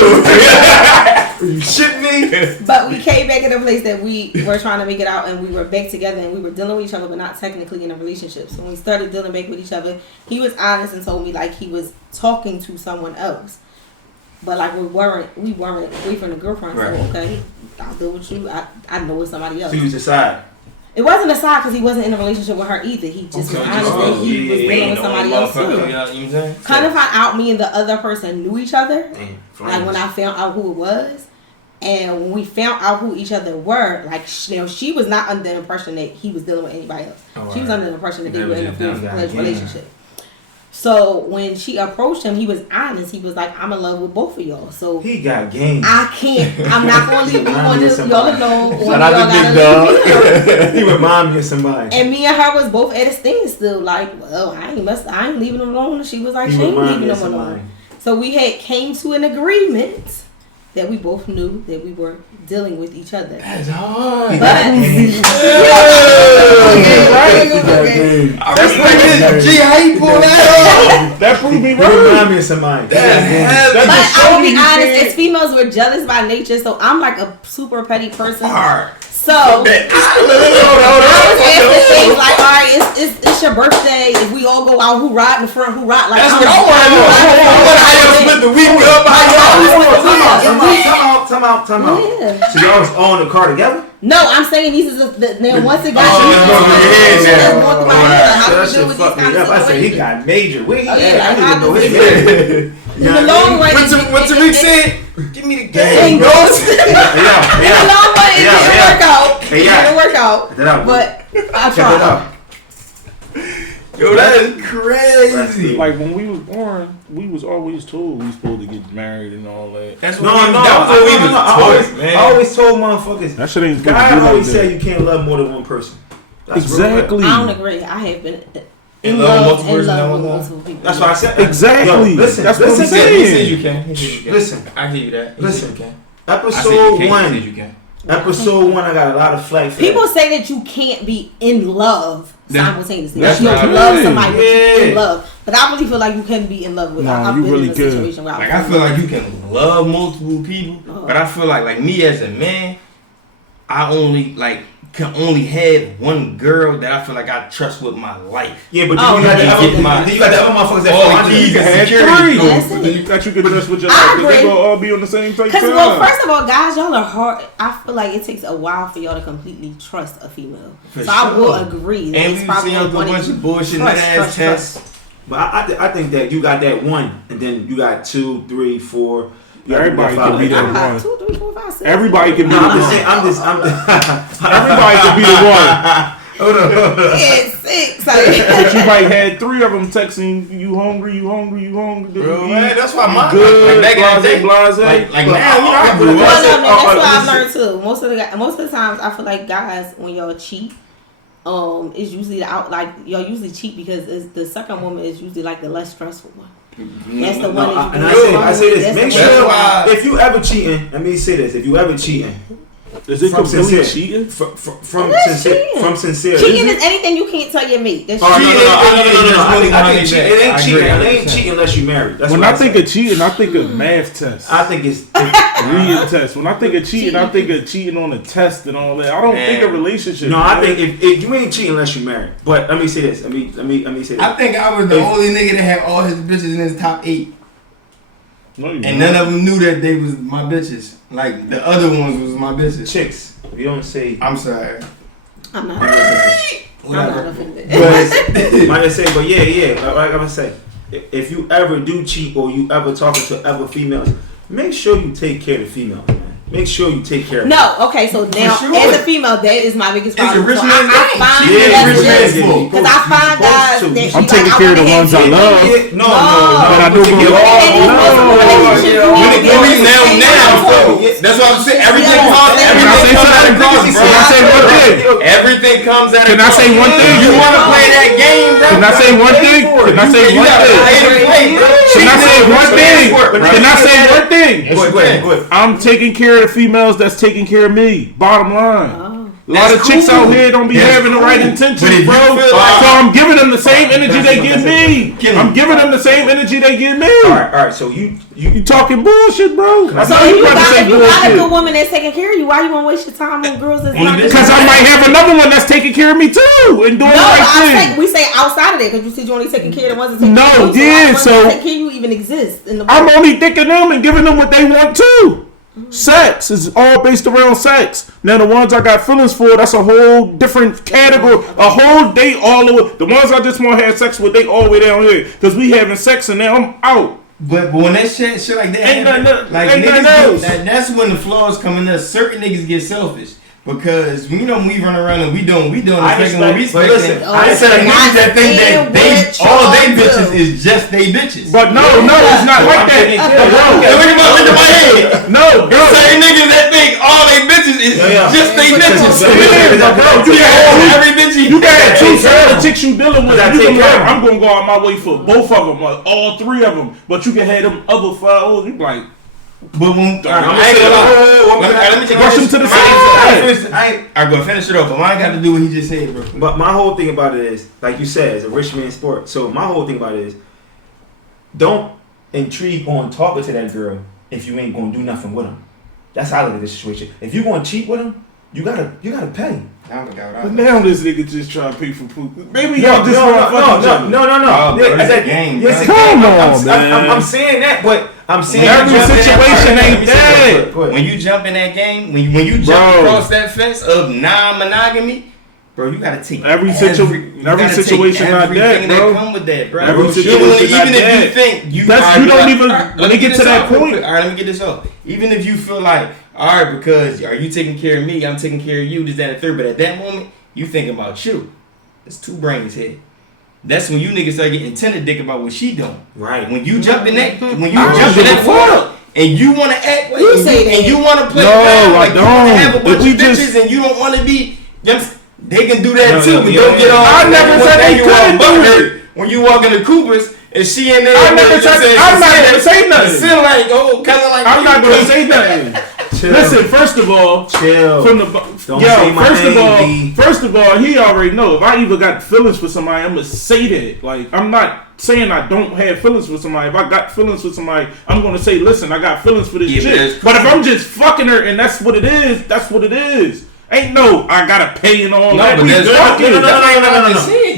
that. You shit me. But we came back in a place that we were trying to make it out, and we were back together, and we were dealing with each other, but not technically in a relationship. So when we started dealing back with each other, he was honest and told me like he was talking to someone else. But like we weren't boyfriend and girlfriend. Right. So okay, I'll deal with you. I know it's somebody else. So you was decide. It wasn't a side because he wasn't in a relationship with her either. He just was honest that he was dealing with somebody else too. Kind of find out me and the other person knew each other. Like when I found out who it was, and when we found out who each other were, like she was not under the impression that he was dealing with anybody else. She was under the impression that they were in a full-fledged relationship. So when she approached him, he was honest. He was like, "I'm in love with both of y'all." So he got game. I'm not gonna leave you on this. Y'all alone. Shout out to Big Dog. He remind me of somebody. And me and her was both at a standstill. Like, well, I ain't leaving him alone. She was like, she ain't leaving him alone. So we came to an agreement that we both knew that we were dealing with each other. That's hard. But I respect this. Gee, how you pull that off? That proved me He right. remind me of somebody. But I will be honest, as females, we're jealous by nature, so I'm like a super petty person. Hard. So I was asking things like, all right, it's your birthday. If we all go out, who ride in the front, who ride like That's what I want to know. I want to know how y'all split the week up. out. Yeah. So y'all was all in the car together? No, I'm saying these is then once it got That shit fucked me up. I said he got major. Where he at? I didn't know his name. In the long run, What's the week said? Give me the game. game. In the long run, it didn't work out. It didn't work out. But I tried. Yo, that is crazy. Like when we was born, we was always told we supposed to get married and all that. That's what that was what we was taught, man. I always told motherfuckers. That shit ain't supposed God to be like always that. said you can't love more than one person. That's Exactly. I don't agree. I have been in love with multiple people. That's why I said exactly. Yo, listen, that's what I'm He saying. said you can. Listen, I give you that. Listen. You can. Episode He 1. said you can. Episode 1, I got a lot of flack for People that. say that you can't be in love simultaneously. That's You don't right. love somebody, but you're Yeah. in love. But I really feel like you can be in love with. Nah, I've you been really in a can. situation where Like I feel like you can love multiple people, but I feel like me as a man, I can only have one girl that I feel like I trust with my life. Yeah, but you Oh, got the yeah. other motherfuckers that All fall the under keys you. and Had security. three. That's it. Then you got you can trust with your I life. They agree. gonna all be on the same type Because, time. well, first of all, guys, y'all are hard. I feel like it takes a while for y'all to completely trust a female. For so I will sure. agree. that And it's we probably seen a one bunch of bullshit trust, ass trust, tests. But I think that you got that one, and then you got 2, 3, 4. Everybody got can be five. that I one. got 2, 3, 4, 5, 6. Everybody can be No, the I'm just one. saying. Everybody can be the one. Hold on. Yeah, 6. But you might had 3 of them texting you hungry. Bro, man, that's why my Good, like back in the day, blase. like now, But I but grew that's up. it. That's what I've Listen. learned too. Most of the times, I feel like guys, when y'all cheat, is usually y'all usually cheat because the second woman is usually like the less stressful one. That's the one that you And can I say this. That's Make the sure one. if you ever cheating, let me say this: if you ever cheating, Is it from completely sincere, cheating? from sincere, Cheating is anything you can't tell your mate. That's Oh, no, cheating. I think cheating. It ain't cheating. It ain't 100%. cheating unless you married. That's When what I think say. of cheating, I think of math tests. I think it's Reading tests. When I think of cheating, I think of cheating on a test and all that. I don't think of relationship. no. I man. think if you ain't cheating unless you married. But let me say this. Let me say this. I think I was the only nigga that had all his bitches in his top 8. No, you And not. none of them knew that they was my bitches. Like the other ones was my bitches. Chicks. If you don't say, I'm sorry. I'm not. Whatever. I'm not offended. might just say, but yeah. Like I'm gonna say, if you ever do cheat or you ever talking to other females, make sure you take care of the females, man. Make sure you take care of them. No, okay, so now sure. as a female, that is my biggest It's a problem. rich So man's I game. find Yeah, that rich man's that's game. because I find guys supposed to. that I'm she taking like, care of I the wanna ones I have love. kids. No. But I do Put together believe- all- And these most of the relationships you When need it to comes be now, that's what I'm saying. Everything Yeah. comes. Can I Everything say comes at a something? cost, Can I say bro. one thing? Everything comes at a Can I cost. say one thing? You want to play that game, bro? Can I say one thing? Can I say You one gotta thing? pay to play, bro. Can I say one thing? Can I say one thing? Go ahead. I'm taking care of the females that's taking care of me. Bottom line. A lot That's of chicks cool. out here don't be That's having the right cool. intentions, But if you bro. feel like- So I'm giving them the same energy they give me. Kill I'm him. giving them the same energy they give me. All right. So you You talking bullshit, bro. I So know if you about to say if you got a good bullshit. woman that's taking care of you, why you want to waste your time on girls that's not? Because I might have another one that's taking care of me too and doing No, the right I thing. we say outside of that because you said you only taking care of the ones that take No, care of you. yeah, why the so- ones that take care of you even exist in the I'm world? only thinking them and giving them what they want too. Sex is all based around sex. Now the ones I got feelings for, that's a whole different category. A whole day all the way. The ones I just want to have sex with, they all the way down here because we having sex and now I'm out. But when that shit like that Ain't happen, nothing- like ain't niggas, nothing else. that's when the flaws come in. Certain niggas get selfish because when we run around and we doing the I second one we respect- but listen, expecting. I Instead of said- niggas that think that all they what bitches y'all is just they bitches. But no, it's not like that. Hey, look at my head. No, bro. Certain niggas that think all they bitches is Yeah. just they bitches. Yeah, bro, You got every bitch You got two sets of of chicks you dealing with. I You take can be care like, of I'm gonna go out my way for both of them, or all 3 of them. But you can have them other 5 others. You be like, But when I'm let me take Rush him to the side. I go finish it off. But I ain't got to do what he just said, bro. But my whole thing about it is, like you said, it's a rich man sport. So my whole thing about it is, don't intrigue on talking to that girl if you ain't gonna do nothing with him. That's how I look at this situation. If you gonna cheat with him, you gotta pay. but now this nigga just trying to pay for poop. Maybe No, y'all just want to fuck each other. no. Oh, bro, Yeah, it's a game, yes, bro. a game. Come on, man. I'm saying that, but I'm saying Every you jump in situation that- ain't that. Go ahead. When you jump in that game, when you jump across that fence of non-monogamy, bro, you gotta take Every you situation gotta take not that, everything bro. come with that, bro. Every Bro, situation even not if you that. think you, That's- you don't even- when it get to that point. All right, let me get this off. Even if you feel like, all right, because are you taking care of me? I'm taking care of you. This, that, and the third. But at that moment, you thinking about you. It's two brains here. That's when you niggas start getting tender dick about what she doing. Right. When you jump in that, when you I don't jump in give a that fuck. water and you want to act like You say that. and you want to play No, around I like you want to don't. have a bunch If we of bitches just- and you don't want to be them, they can do that No, too. But yeah, don't get all. I never said they you all couldn't do butthurt when you walk into Cooper's and she in there. I never said. I'm not gonna say nothing. Feel like kind of like I'm not gonna say nothing. Chill. Listen, first of all, Chill. from the Don't say my name, B. first of all, he already know if I even got feelings for somebody, I'm gonna say that. Like, I'm not saying I don't have feelings for somebody. If I got feelings for somebody, I'm gonna say, listen, I got feelings for this Yeah, chick. But if I'm just fucking her and that's what it is, that's what it is. Ain't no I gotta pay and all No, that. but We that's fucking. No.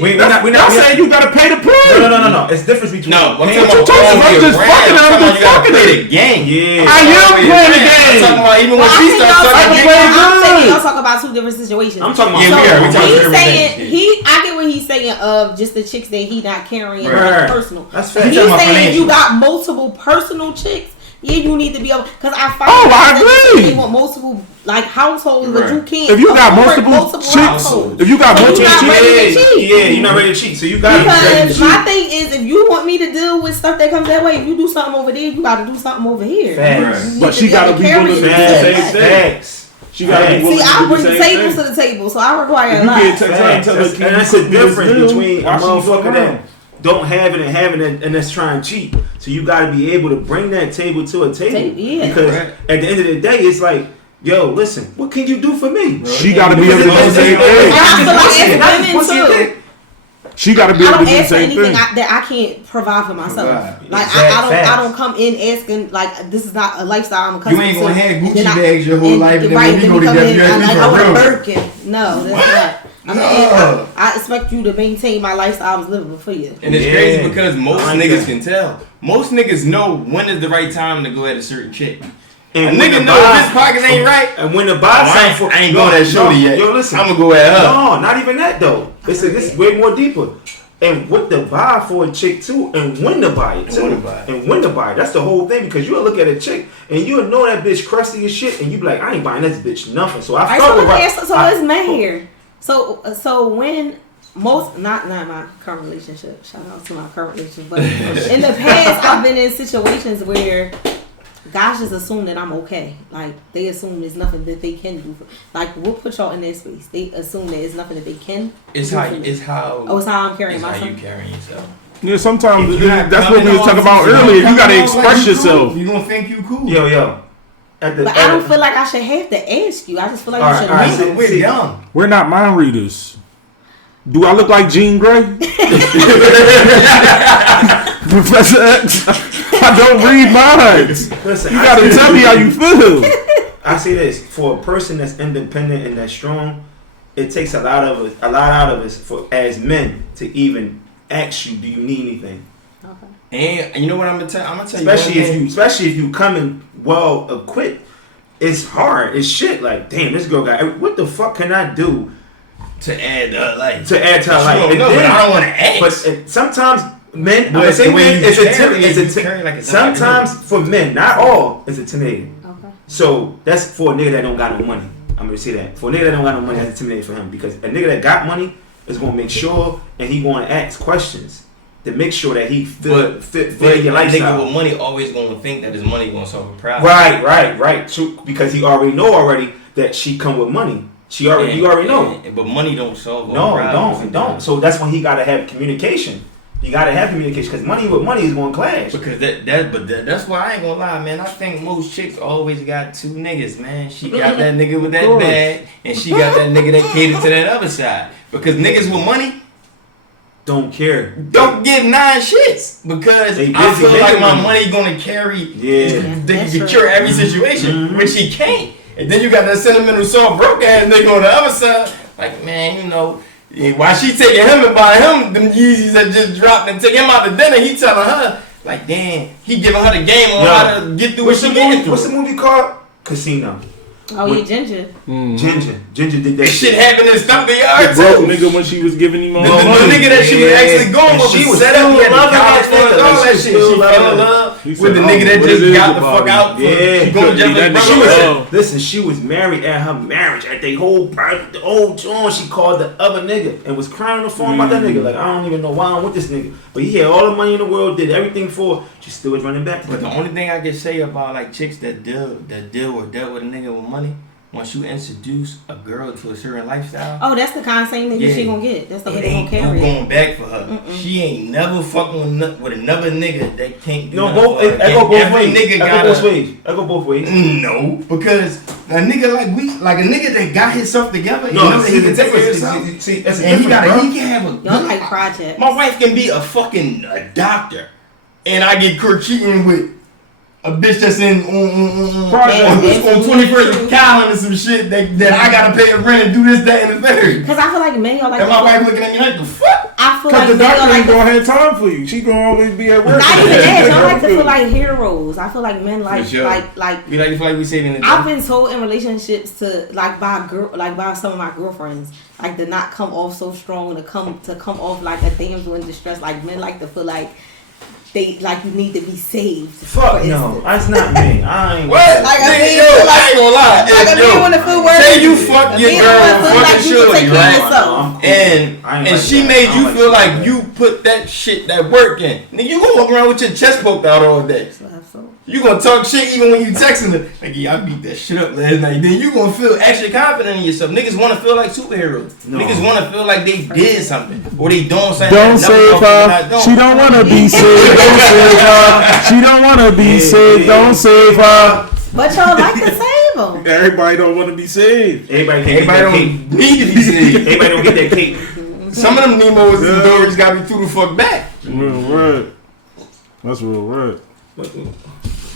We're We're Y'all not. saying you gotta pay to play. No. It's difference between. No, I'm paying- talking you talking about? I'm just fucking her, I'm just you gotta fucking play her. the game. Yeah. I am playing the I'm game. talking about even Well, when I she think starts y'all sucking talking dick. about- I'm saying good. y'all talk about two different situations. I'm talking about. Yeah, So we are. We talking he's about saying everything. I get what he's saying of just the chicks that he not carrying Right. personal. That's fair. He's Talking about saying you financial. got multiple personal chicks. Yeah, you need to be able because I find Oh, I that agree. they want multiple like households, but Right. you can't. If you got afford multiple chicks, households. if you got So multiple you're not chicks, ready to cheat. Yeah, you're not ready to cheat, so you got to be ready to Because cheat. my thing is, if you want me to deal with stuff that comes that way, if you do something over there, you got to do something over here. Facts. You need But to she gotta able be carry willing to do the yourself. same Facts. thing. Facts. she gotta be See, willing See, to I do the bring same tables thing. to the table, so I require If a you lot. can't text her and tell her, Facts. can And you that's the cook me this difference meal? between a Why she fuck motherfucker around? that don't have it and having it and that's trying to cheat. So you got to be able to bring that table to a table. Yeah. Because Right. at the end of the day, it's like, yo, listen, what can you do for me? She gotta be able to do the same And thing. I feel like as women too, She gotta be I able to don't do the ask for same anything thing. that I can't provide for myself. Provide. Like Exact facts. I don't come in asking like this is not a lifestyle I'm accustomed You ain't gonna to. have And Gucci then bags your whole life, and then when we go come together, in, you ask me I for want a real. Birkin. No, that's not. No. I expect you to maintain my lifestyle I was living before you. And it's Yeah. crazy because most I like niggas that. can tell. Most niggas know when is the right time to go at a certain chick. A And when nigga the know if his pockets ain't right. And when the Oh, buy I ain't, for I ain't going at shorty yet. Yo, listen. I'm gonna go at her. No, not even that though. This is way more deeper. And what to buy for a chick too, and when to buy it too, when to buy it. and when to buy it. That's the whole thing because you'll look at a chick and you'll know that bitch crusty as shit, and you be like, I ain't buying this bitch nothing. So I Alright, felt so let me right. ask, so it's man here. So when most not my current relationship. Shout out to my current relationship, but in the past I've been in situations where guys just assume that I'm okay. Like they assume there's nothing that they can do. Like we'll put y'all in that space. They assume that it's nothing that they can. It's do how. for me. It's how. Oh, it's how I'm carrying It's how myself. you carrying yourself. Yeah, sometimes If you're not that's what we coming was talking off about as- earlier. You gotta coming off express like you yourself. Cool, you gonna think you cool. Yo. But I don't feel like I should have to ask you. I just feel like Alright, you should alright, know. We're See. young. We're not mind readers. Do I look like Jean Grey? Professor X? I don't read minds. Listen, You I gotta say tell me how you feel. I say this for a person that's independent and that's strong. It takes a lot out of us for as men to even ask you, do you need anything? Okay. And you know what I'm gonna tell? I'm gonna tell Especially you. if you coming well equipped. It's hard. It's shit. Like, damn, this girl got. What the fuck can I do to add life. to add to her life? No, but I don't want to ask. But sometimes men, I'm But gonna say the way men, you it's carry it, it's you carry like it's sometimes for men, not all, it's intimidating. Okay. So that's for a nigga that don't got no money. I'm gonna say that for a nigga that don't got no money, that's intimidating for him because a nigga that got money is gonna make sure and he gonna ask questions to make sure that he fit But your nigga lifestyle. with money always gonna think that his money gonna solve a problem. Right. True, because he already know that she come with money. You already know. But money don't solve No, all problems. it don't. So that's when he gotta have communication. You gotta have communication because money with money is gonna clash. Because that's why I ain't gonna lie, man. I think most chicks always got two niggas, man. She got that nigga with that course. bag, and she got that nigga that catered to that other side. Because niggas with money Don't care. don't give 9 shits because They I busy feel like making my money. money gonna carry, Yeah. That's to true. cure every situation, which he can't. And then you got that sentimental, soft, broke ass nigga on the other side. Like, man, you know, while she taking him and buying him them Yeezys that just dropped and take him out to dinner, he telling her, Like, damn, he giving her the game on how to get through what she getting through. What's the movie called? Casino. Oh, yeah, Ginger. Ginger did that shit happened in Stump the Yard Broke too. nigga when she was giving him all The money. nigga that she was actually going with, she was set up, he had the loving college that fund, nigga. all that Like, shit. she She still fell in loving love He with said, the nigga that what just it is got the about fuck me. out. Yeah. She going to Couldn't Jeffrey's leave that brother. nigga alone. Listen, she was married at her marriage. At the whole John, she called the other nigga and was crying on the phone about that nigga. Like, I don't even know why I'm with this nigga. But he had all the money in the world, did everything for her. She still was running back to But him. the only thing I can say about like chicks that deal or dealt with a nigga with money, once you introduce a girl to a certain lifestyle, Oh, that's the kind of same nigga she gonna get. That's the way it they gonna ain't carry no it. going back for her. She ain't never fucking with another nigga that can't do No, nothing both. for her. I go both Every ways. nigga I got go both ways. I go both ways. No, because a nigga like a nigga that got himself together, No, you know, he can take care of himself. See, that's a And he difference, can have a Y'all good like projects. My wife can be a doctor, and I get caught cheating with a bitch that's in on 21st and Callan and some shit that I gotta pay the rent and do this, that, and the third. Cause I feel like men are like. And my wife looking at me like the fuck. I feel Cause like the men doctor are ain't like. gonna have time for you. She gonna always be at work. Not even that. Y'all like to feel like heroes. I feel like men like For sure. like. We like to feel like we saving the day. I've been told in relationships to by some of my girlfriends like to not come off so strong, to come off like a damsel in distress. Like men like to feel like they like you need to be saved. Fuck no, that's not me. I ain't. What? Like a Nigga, man yo, feel I ain't gonna lie. Like a man wanna feel worthy. Say you fuck A your man girl, wanna feel like fucking you can take shorty, care of right? yourself. And she made you feel like you put that shit, that work in. Nigga, you gonna walk around with your chest poked out all day. You gonna talk shit even when you texting her. Like, yeah, I beat that shit up last night. Then you gonna feel extra confident in yourself. Niggas wanna feel like superheroes. No. Niggas wanna feel like they did something. Or they doing something. Don't that save her. She don't wanna be saved. Don't save her. She don't wanna be saved. Don't save her. But y'all like to save them. Everybody don't wanna be saved. Everybody don't need to be saved. Everybody don't get that cake. Some of them Nemos and Dory's gotta be through the fuck back. Real word. That's real word.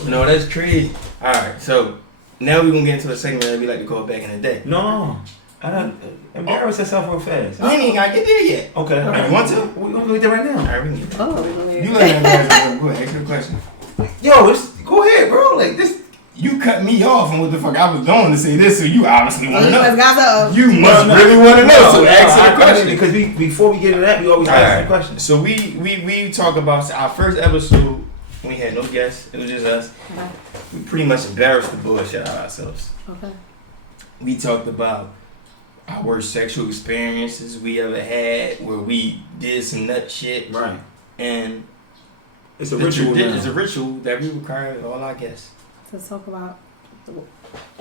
No, that's crazy. Alright, so now we're gonna get into a segment that we like to call Back in the Day. No, I don't embarrass yourself real fast. We ain't even gotta get there yet. Okay, Alright, you want to? We're gonna get there right now. Alright, we can get there. Oh, You let me embarrass. Go ahead, ask me a question. Yo, go ahead, bro. Like this. You cut me off on what the fuck I was doing to say this, so you obviously want to know. You You must really want to know, so ask the question. Because before we get to that, we always ask the question. So we talk about our first episode. We had no guests. It was just us. Okay. We pretty much embarrassed the bullshit out of ourselves. Okay. We talked about our worst sexual experiences we ever had, where we did some nut shit. Right. And It's a ritual. It's a ritual that we require of all our guests. To talk about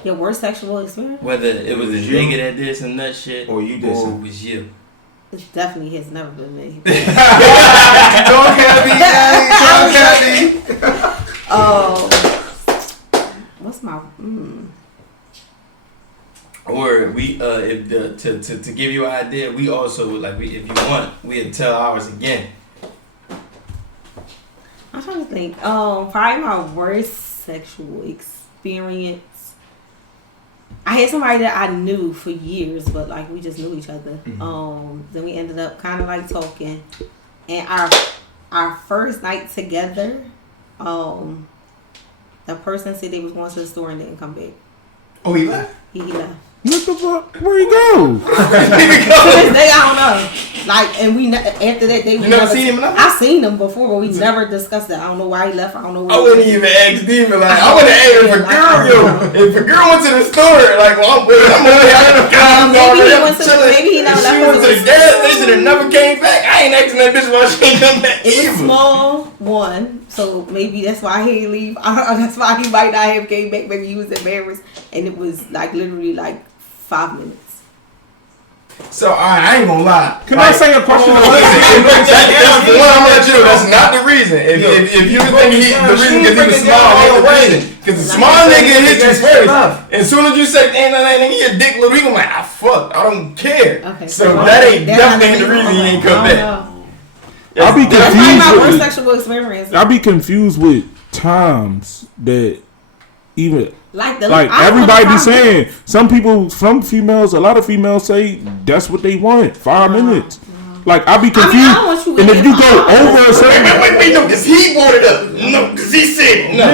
your worst sexual experience. Whether it was a nigga that did some nut shit, or you did or some. it was you. It definitely has never been me. Don't Cabby. What's my? Or we to give you an idea, we also like if you want, we'll tell ours again. I'm trying to think. Probably my worst sexual experience. I had somebody that I knew for years, but like we just knew each other. Mm-hmm. Then we ended up kind of like talking, and our first night together, the person said they was going to the store and didn't come back. Oh, he left? He left. What the fuck? Where he go? To this day, I don't know. Like, and after that day, we never seen him enough? I seen him before, but we never discussed it. I don't know why he left. I don't know. I wouldn't even ask Steven. Like, I would have asked if a girl, if a girl went to the store, like, well, I'm over here having a Maybe he never left. She went to the gas station and never came back. I ain't asking that bitch why she ain't come back. It was small one, so maybe that's why he didn't leave. That's why he might not have came back. Maybe he was embarrassed, and it was like literally like 5 minutes. So I ain't gonna lie. Can I say a question? That's not the reason. If you think the reason because he was small, ain't the reason. Because the small nigga hit you first. As soon as you say, "Damn, that nigga, he a dick," little, he gonna like, "I fucked. I don't care." Okay. So that ain't definitely the reason he ain't come back. I'll be That's probably my worst confused sexual experience. I'll be confused with times that even like everybody be saying. Some females, a lot of females say that's what they want. 5 minutes. Like I'll be confused. I don't want you and if you go over a certain, Wait, no, because he brought it up.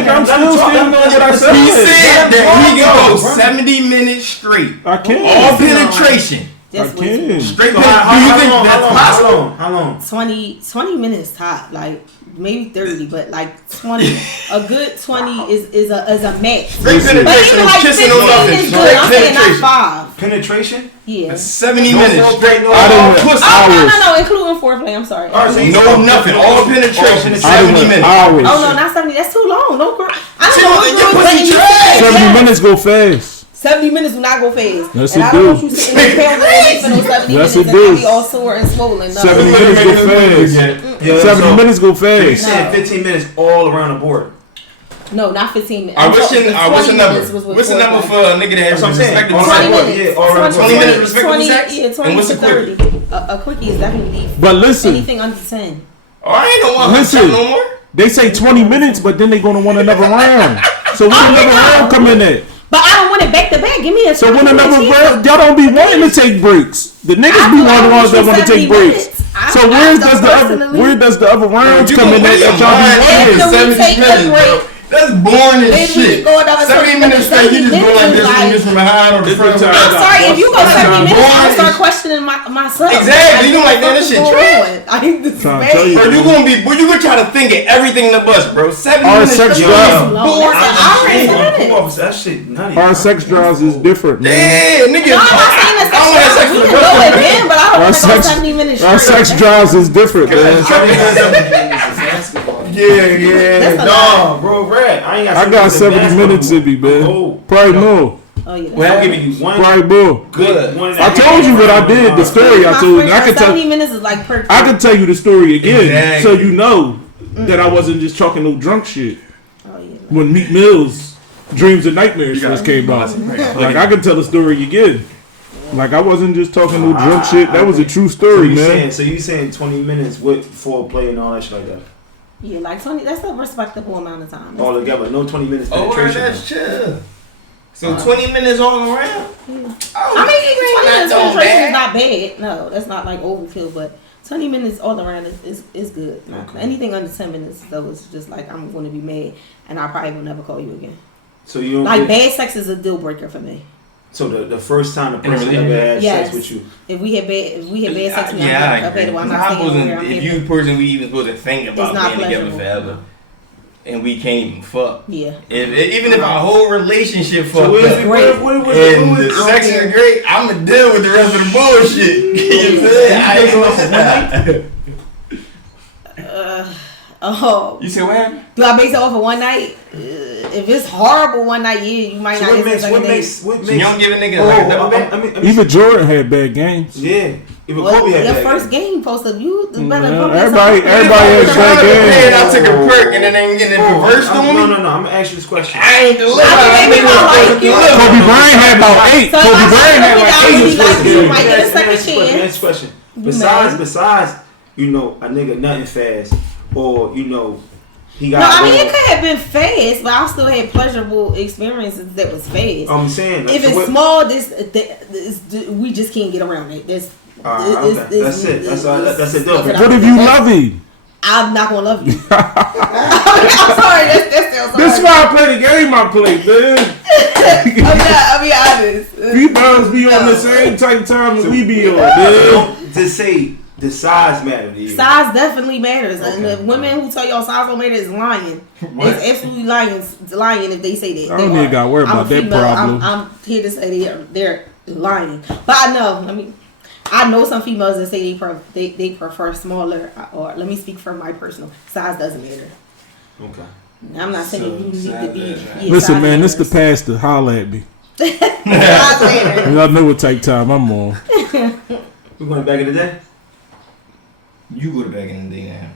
nigga, I'm still standing on what I said. He said that he can go 70 minutes straight. I can't. All penetration. I can. Straight So penetration. Do you think that's possible? How long? 20 minutes top, like maybe 30, but like 20. A good 20 is a max. Straight But penetration even is like kissing 15 on nothing. is good. Straight I'm saying not penetration. 5. Penetration? Yeah. 70 No minutes foreplay, straight. no- I didn't All went pussy. hours. No, including foreplay. I'm sorry. All right, so you No, said- nothing. All penetration. All 70 went minutes. hours. Oh no, not 70. That's too long. No, girl. I She don't know was- what your girls pussy letting you trash. sit 70 there. minutes go fast. 70 minutes do not go fast. Yes, and it I don't do. want you sitting in the camera for no 70 Yes, minutes it and do. I be all sore and swollen. No. 70 minutes go fast. Yeah, 70 so- minutes go You fast. said 15 minutes all around the board. No, not 15 minutes. I wish the number. Was with What's the number foreplay. for a nigga that has That's what I'm saying. respectable All 20 sex? right. minutes. Yeah, all right. 20 minutes respectable sex? Yeah, 20 And what's to a quickie? 30. A quickie is definitely But listen, anything under 10. Oh, I ain't no one Listen. no more. they say 20 minutes, but then they gonna want another round. So when Oh, another yeah. round come in at? But I don't want it back to back. Give me a So when 20 another minute round, y'all don't be wanting to take breaks. The niggas be one of the ones that want to take breaks. So where does the other rounds come in at that y'all be wanting? After we 70 take a minutes, break. bro. That's boring as Maybe we shit. can go another 70 minutes straight, you just go like this from behind or the front. Different I'm time. sorry, if you go 70 minutes, I'm Boring. gonna start questioning myself. Exactly, you like, man, this shit trash. Trying I'm to tell you. Bro, you gonna try to think of everything in the bus, bro. 70 Our minutes sex straight. drive. Bored That's as an hour shit. and 10 minutes. That shit nutty. Our sex drives is different, man. Yeah, nigga. No, I'm not saying that's I don't want sex we with can the go bus. again, but I don't Our want to go sex, 70 minutes our straight. sex drives is different, man. Yeah. That's a No, bro, Red. I ain't got. I got 70 minutes in me, man. Oh, Probably more. Oh, yeah. well, I'm giving you one Probably more. good one. I told you what I did. The story I told you. I My can tell. 70 minutes is like per I can tell you the story again, Exactly. so you know that I wasn't just talking no drunk shit. Oh, yeah. When Meek Mill's Dreams and Nightmares first came out, like I can tell the story again. Like I wasn't just talking no drunk shit. That was a true story, man. So you saying 20 minutes with foreplay and all that shit like that? Yeah, like 20, that's a respectable amount of time. All together, no 20 minutes Oh, penetration. that's chill. So 20 minutes all around? I mean, even 20 minutes so penetration bad. is not bad. No, that's not like overkill, but 20 minutes all around is good. Okay. Anything under 10 minutes, though, is just like, I'm going to be mad, and I probably will never call you again. So you don't Like, think- bad sex is a deal breaker for me. So the first time the In a person ever relationship? had Yes. sex with you, If we had bad sex, with me, Yeah, I'm I not agree. okay. Well, I'm Because not I staying wasn't, over here. if you the person we even supposed to think about not being together pleasurable. forever, and we can't even fuck. Yeah. Even if our whole relationship so fucked what is up, it? Great. What and the sex is great, I'm gonna deal with the rest of the bullshit. You know what I'm saying? Oh, You said what happened? do I base it off of one night? If it's horrible one night, yeah, you might So not what get makes the what second date. makes what So you makes? don't give a nigga like a double back? I mean, Even Jordan had bad games. yeah. Even Well, Kobe had your that. first game posted you the better. Yeah, put this everybody- on. everybody has bad games. I took a perk and then they getting reversed on me. No. I'm gonna ask you this question. I ain't delivered. I mean, maybe I like you. Kobe Bryant had about 8. So if Kobe I Bryant had really like like 8. you, like you might get a Let me second ask you chance. Next question. You Besides, you know, a nigga nothing fast, or you know, he got. No, I mean it could have been fast, but I still had pleasurable experiences that was fast. I'm saying, like, If so it's what- small, we just can't get around it. okay. That's it. That's a deal breaker. What if you love him? I'm not gonna love you. I'm sorry. That's still sorry. This is why I play the game I play, man. I'll be honest. Females be on the same type time that we be on, man. Don't just say the size matter to you. Size definitely matters, and the women who tell y'all size don't matter is lying. It's absolutely lying if they say that. I don't even gotta worry I'm about a that female. problem. I'm here to say they're lying, but I know. I know some females that say they prefer smaller, or let me speak from my personal size doesn't matter. Okay. I'm not saying you need to be. Yeah, Listen, size man, this the matters. pastor. Holla at me. Size matters. Y'all know what type time I'm on. We going back in the day? You go to back in the day now.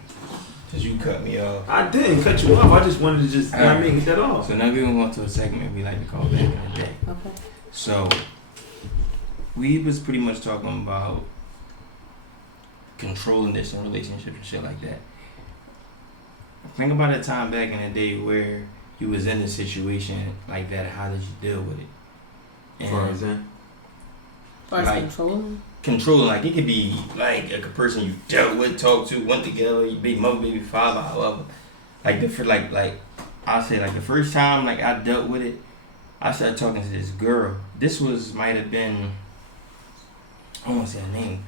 Cause you cut me off. I didn't cut you off. I just wanted to just, you know what I mean, get that off. So now we're gonna go into a segment we like to call back in the day. Okay. So we was pretty much talking about controlling this in relationships and shit like that. Think about a time back in the day where you was in a situation like that. How did you deal with it? For example. As Like- controlling. Controlling, like it could be like a person you dealt with, talked to, went together, you baby mother, baby father, however. Like different, like I'll say like the first time like I dealt with it, I started talking to this girl. This might have been, I don't want to say her name,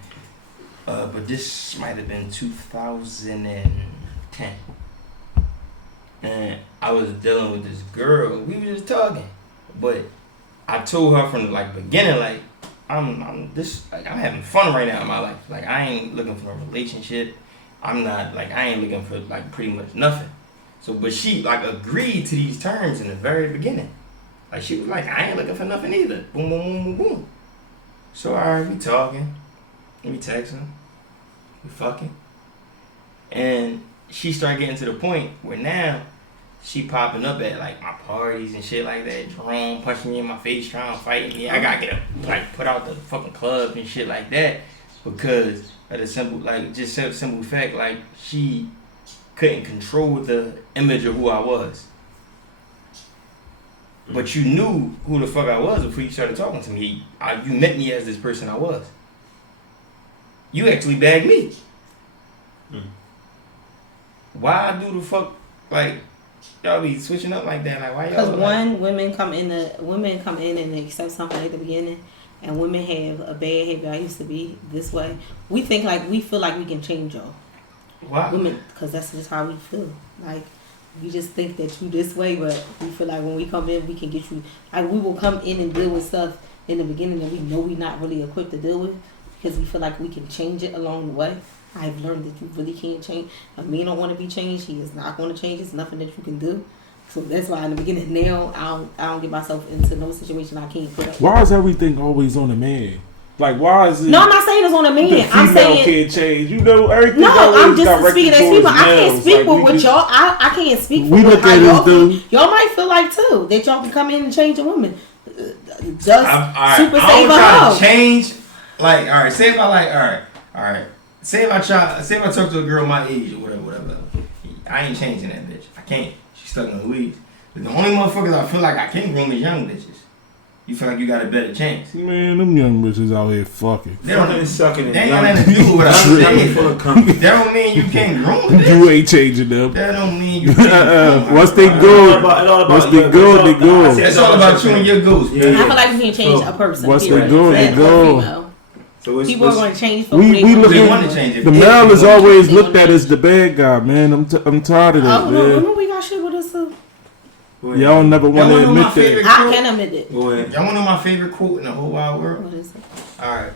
but this might have been 2010. And I was dealing with this girl. We were just talking, but I told her from like beginning, like I'm having fun right now in my life. Like I ain't looking for a relationship. I'm not like I ain't looking for like pretty much nothing. So, but she like agreed to these terms in the very beginning. Like she was like, I ain't looking for nothing either. Boom, boom, boom, boom, boom. So alright, we talking, we texting, we fucking, and she started getting to the point where now she popping up at like my parties and shit like that, drunk, punching me in my face, trying to fight me. I gotta get put out the fucking club and shit like that because of the simple fact like she couldn't control the image of who I was. But you knew who the fuck I was before you started talking to me. You met me as this person I was. You actually bagged me. Why do the fuck like y'all be switching up like that? Like why y'all? Because women come in and they accept something at the beginning, and women have a bad habit. I used to be this way. We feel like we can change y'all. Why? Women, because that's just how we feel. Like we just think that you this way, but we feel like when we come in, we can get you. Like we will come in and deal with stuff in the beginning that we know we're not really equipped to deal with, because we feel like we can change it along the way. I've learned that you really can't change. If me don't want to be changed, he is not going to change. It's nothing that you can do. So that's why in the beginning now I don't get myself into no situation I can't put up. Why is everything always on the man? Like why is it? No, I'm not saying it's on the man. The I'm saying can't change. You know everything. No, I'm always just speaking as people. I can't speak for what y'all. I can't speak for we look how at y'all it, feel. dude. Y'all might feel like too that y'all can come in and change a woman. Just I super don't save a try hoe. to change. Like all right, say if I like all right. Say if I talk to a girl my age or whatever. I ain't changing that bitch. I can't. She's stuck in the weeds. The only motherfuckers I feel like I can groom is young bitches. You feel like you got a better chance. Man, them young bitches out here fucking. They don't sucking it. They ain't got nothing to do with what I'm saying. That don't mean you can't groom a bitch. You ain't changing them. That don't mean you can't. Once they go, once they go, they go. It's all about you and your goals. I feel like we can change a person. Once they period. go, they Male or go. female. So People are going to change for we who look They at- want to change it. The male is always looked at as the bad guy, man. I'm tired of that, Oh, no, man. remember we got shit with us too? Y'all never want to Y'all wanna know my admit favorite that. I quote? can admit it. Y'all want to know my favorite quote in the whole wide world? What is it? Alright.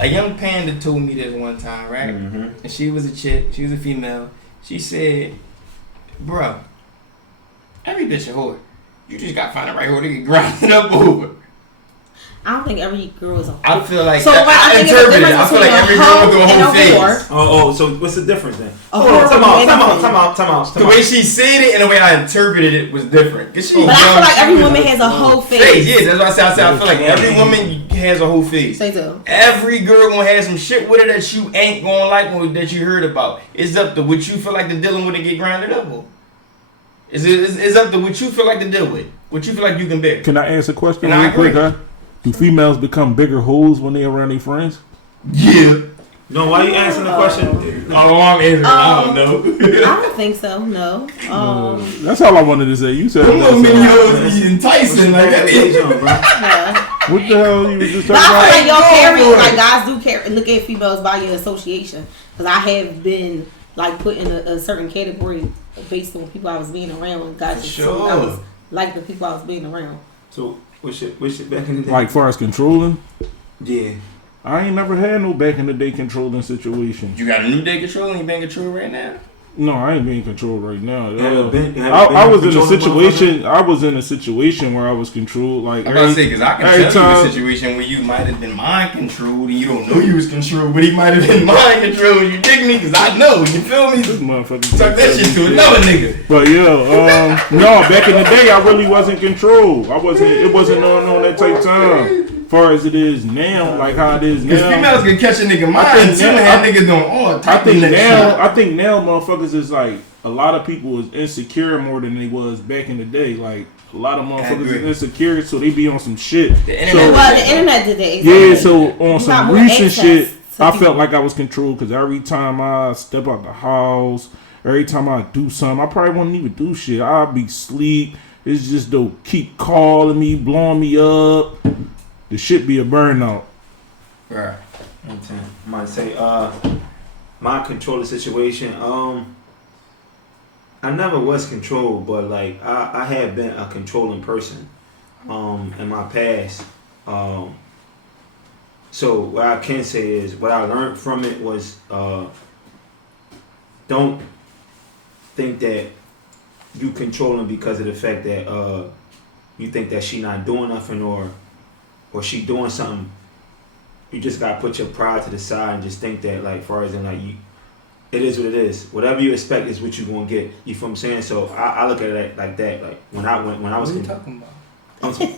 A young panda told me this one time, right? Mm-hmm. And she was a chick. She was a female. She said, bro, every bitch a whore. You just got to find the right whore to get grinded up over. I don't think every girl is a I feel like So, I think it's a interpret it. I difference feel like every between a girl hoe through a and whole a phase. whore. Oh, so what's the difference then? A Hold on, whore time and out. The way she said it and the way I interpreted it was different. Cause she But I feel young, like she every was woman a has a whole face. face. Yeah, that's why I said I feel like every woman has a whole face. Say so. Every girl gonna have some shit with her that you ain't gonna like or that you heard about. It's up to what you feel like the dealing with to get grinded up on. It's up to what you feel like to deal with. What you feel like you can bear. Can I ask a question And I real quick, agree. huh? Do females become bigger hoes when they around their friends? Yeah. No, why you answering the question? Oh, I'm answering. I don't know. I don't think so. No. That's all I wanted to say. You said Them little mini that. hoes be enticing like that. No. What the hell you was just But talking I feel about? like y'all carry, like guys do carry, look at females by your association. Because I have been like put in a certain category based on people I was being around and got just so I was like the people I was being around. So what's shit back in the day? Like far as controlling? Yeah. I ain't never had no back in the day controlling situation. You got a new day control and you being controlled right now? No, I ain't being controlled right now. I was in a situation. I was in a situation where I was controlled. Like I'm about to say, because I can every tell you time- a situation where you might have been mind controlled and you don't know you was controlled, but he might have been mind controlled. You dig me? Because I know. You feel me? This motherfucker Tuck that shit to another nigga. But yeah, no, back in the day, I really wasn't controlled. It wasn't on that type time. Far as it is now, like how it is Because now. females can catch a nigga mind too and have niggas doing all type of shit. I think now motherfuckers is like a lot of people is insecure more than they was back in the day. Like a lot of motherfuckers is insecure, so they be on some shit. The internet. Well, the internet did that. Yeah, Exactly. so on You got some more recent access shit, to I people. felt like I was controlled because every time I step out the house, Every time I do something, I probably won't even do shit. I'll be asleep. It's just they'll keep calling me, blowing me up. The shit be a burnout. Right. I might say, my controlling situation. I never was controlled, but like I have been a controlling person, in my past. So what I can say is what I learned from it was, don't think that you controlling because of the fact that you think that she not doing nothing or she doing something. You just gotta put your pride to the side and just think that, like, far as in like it is what it is. Whatever you expect is what you gonna get. You feel what I'm saying? So I look at it like that. Like when I was. What are you talking about? I'm talking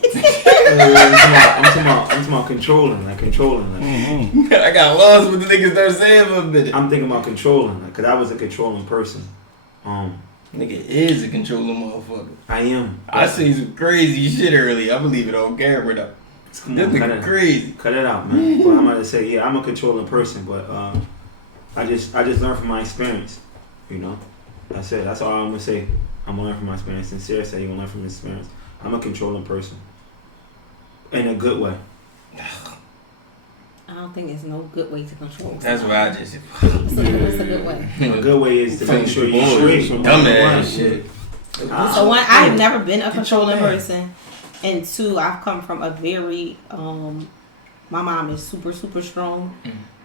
about controlling. Like. Mm-hmm. I got lost with the niggas start saying for a minute. I'm thinking about controlling, like, cause I was a controlling person. Nigga is a controlling motherfucker. I am. I seen some crazy shit earlier. I believe it on camera though. Come This on, nigga crazy. Cut it out, man. But I'm gonna say, yeah, I'm a controlling person, but I just learned from my experience. You know, that's it. That's all I'm gonna say. I'm gonna learn from my experience. Sincere say, you gonna learn from his experience. I'm a controlling person, in a good way. I don't think there's no good way to control. That's what I just. It's a good way. A good way is to make sure you're straight. Dumbass shit. So one, I have never been a controlling person, and two, I've come from a very my mom is super strong.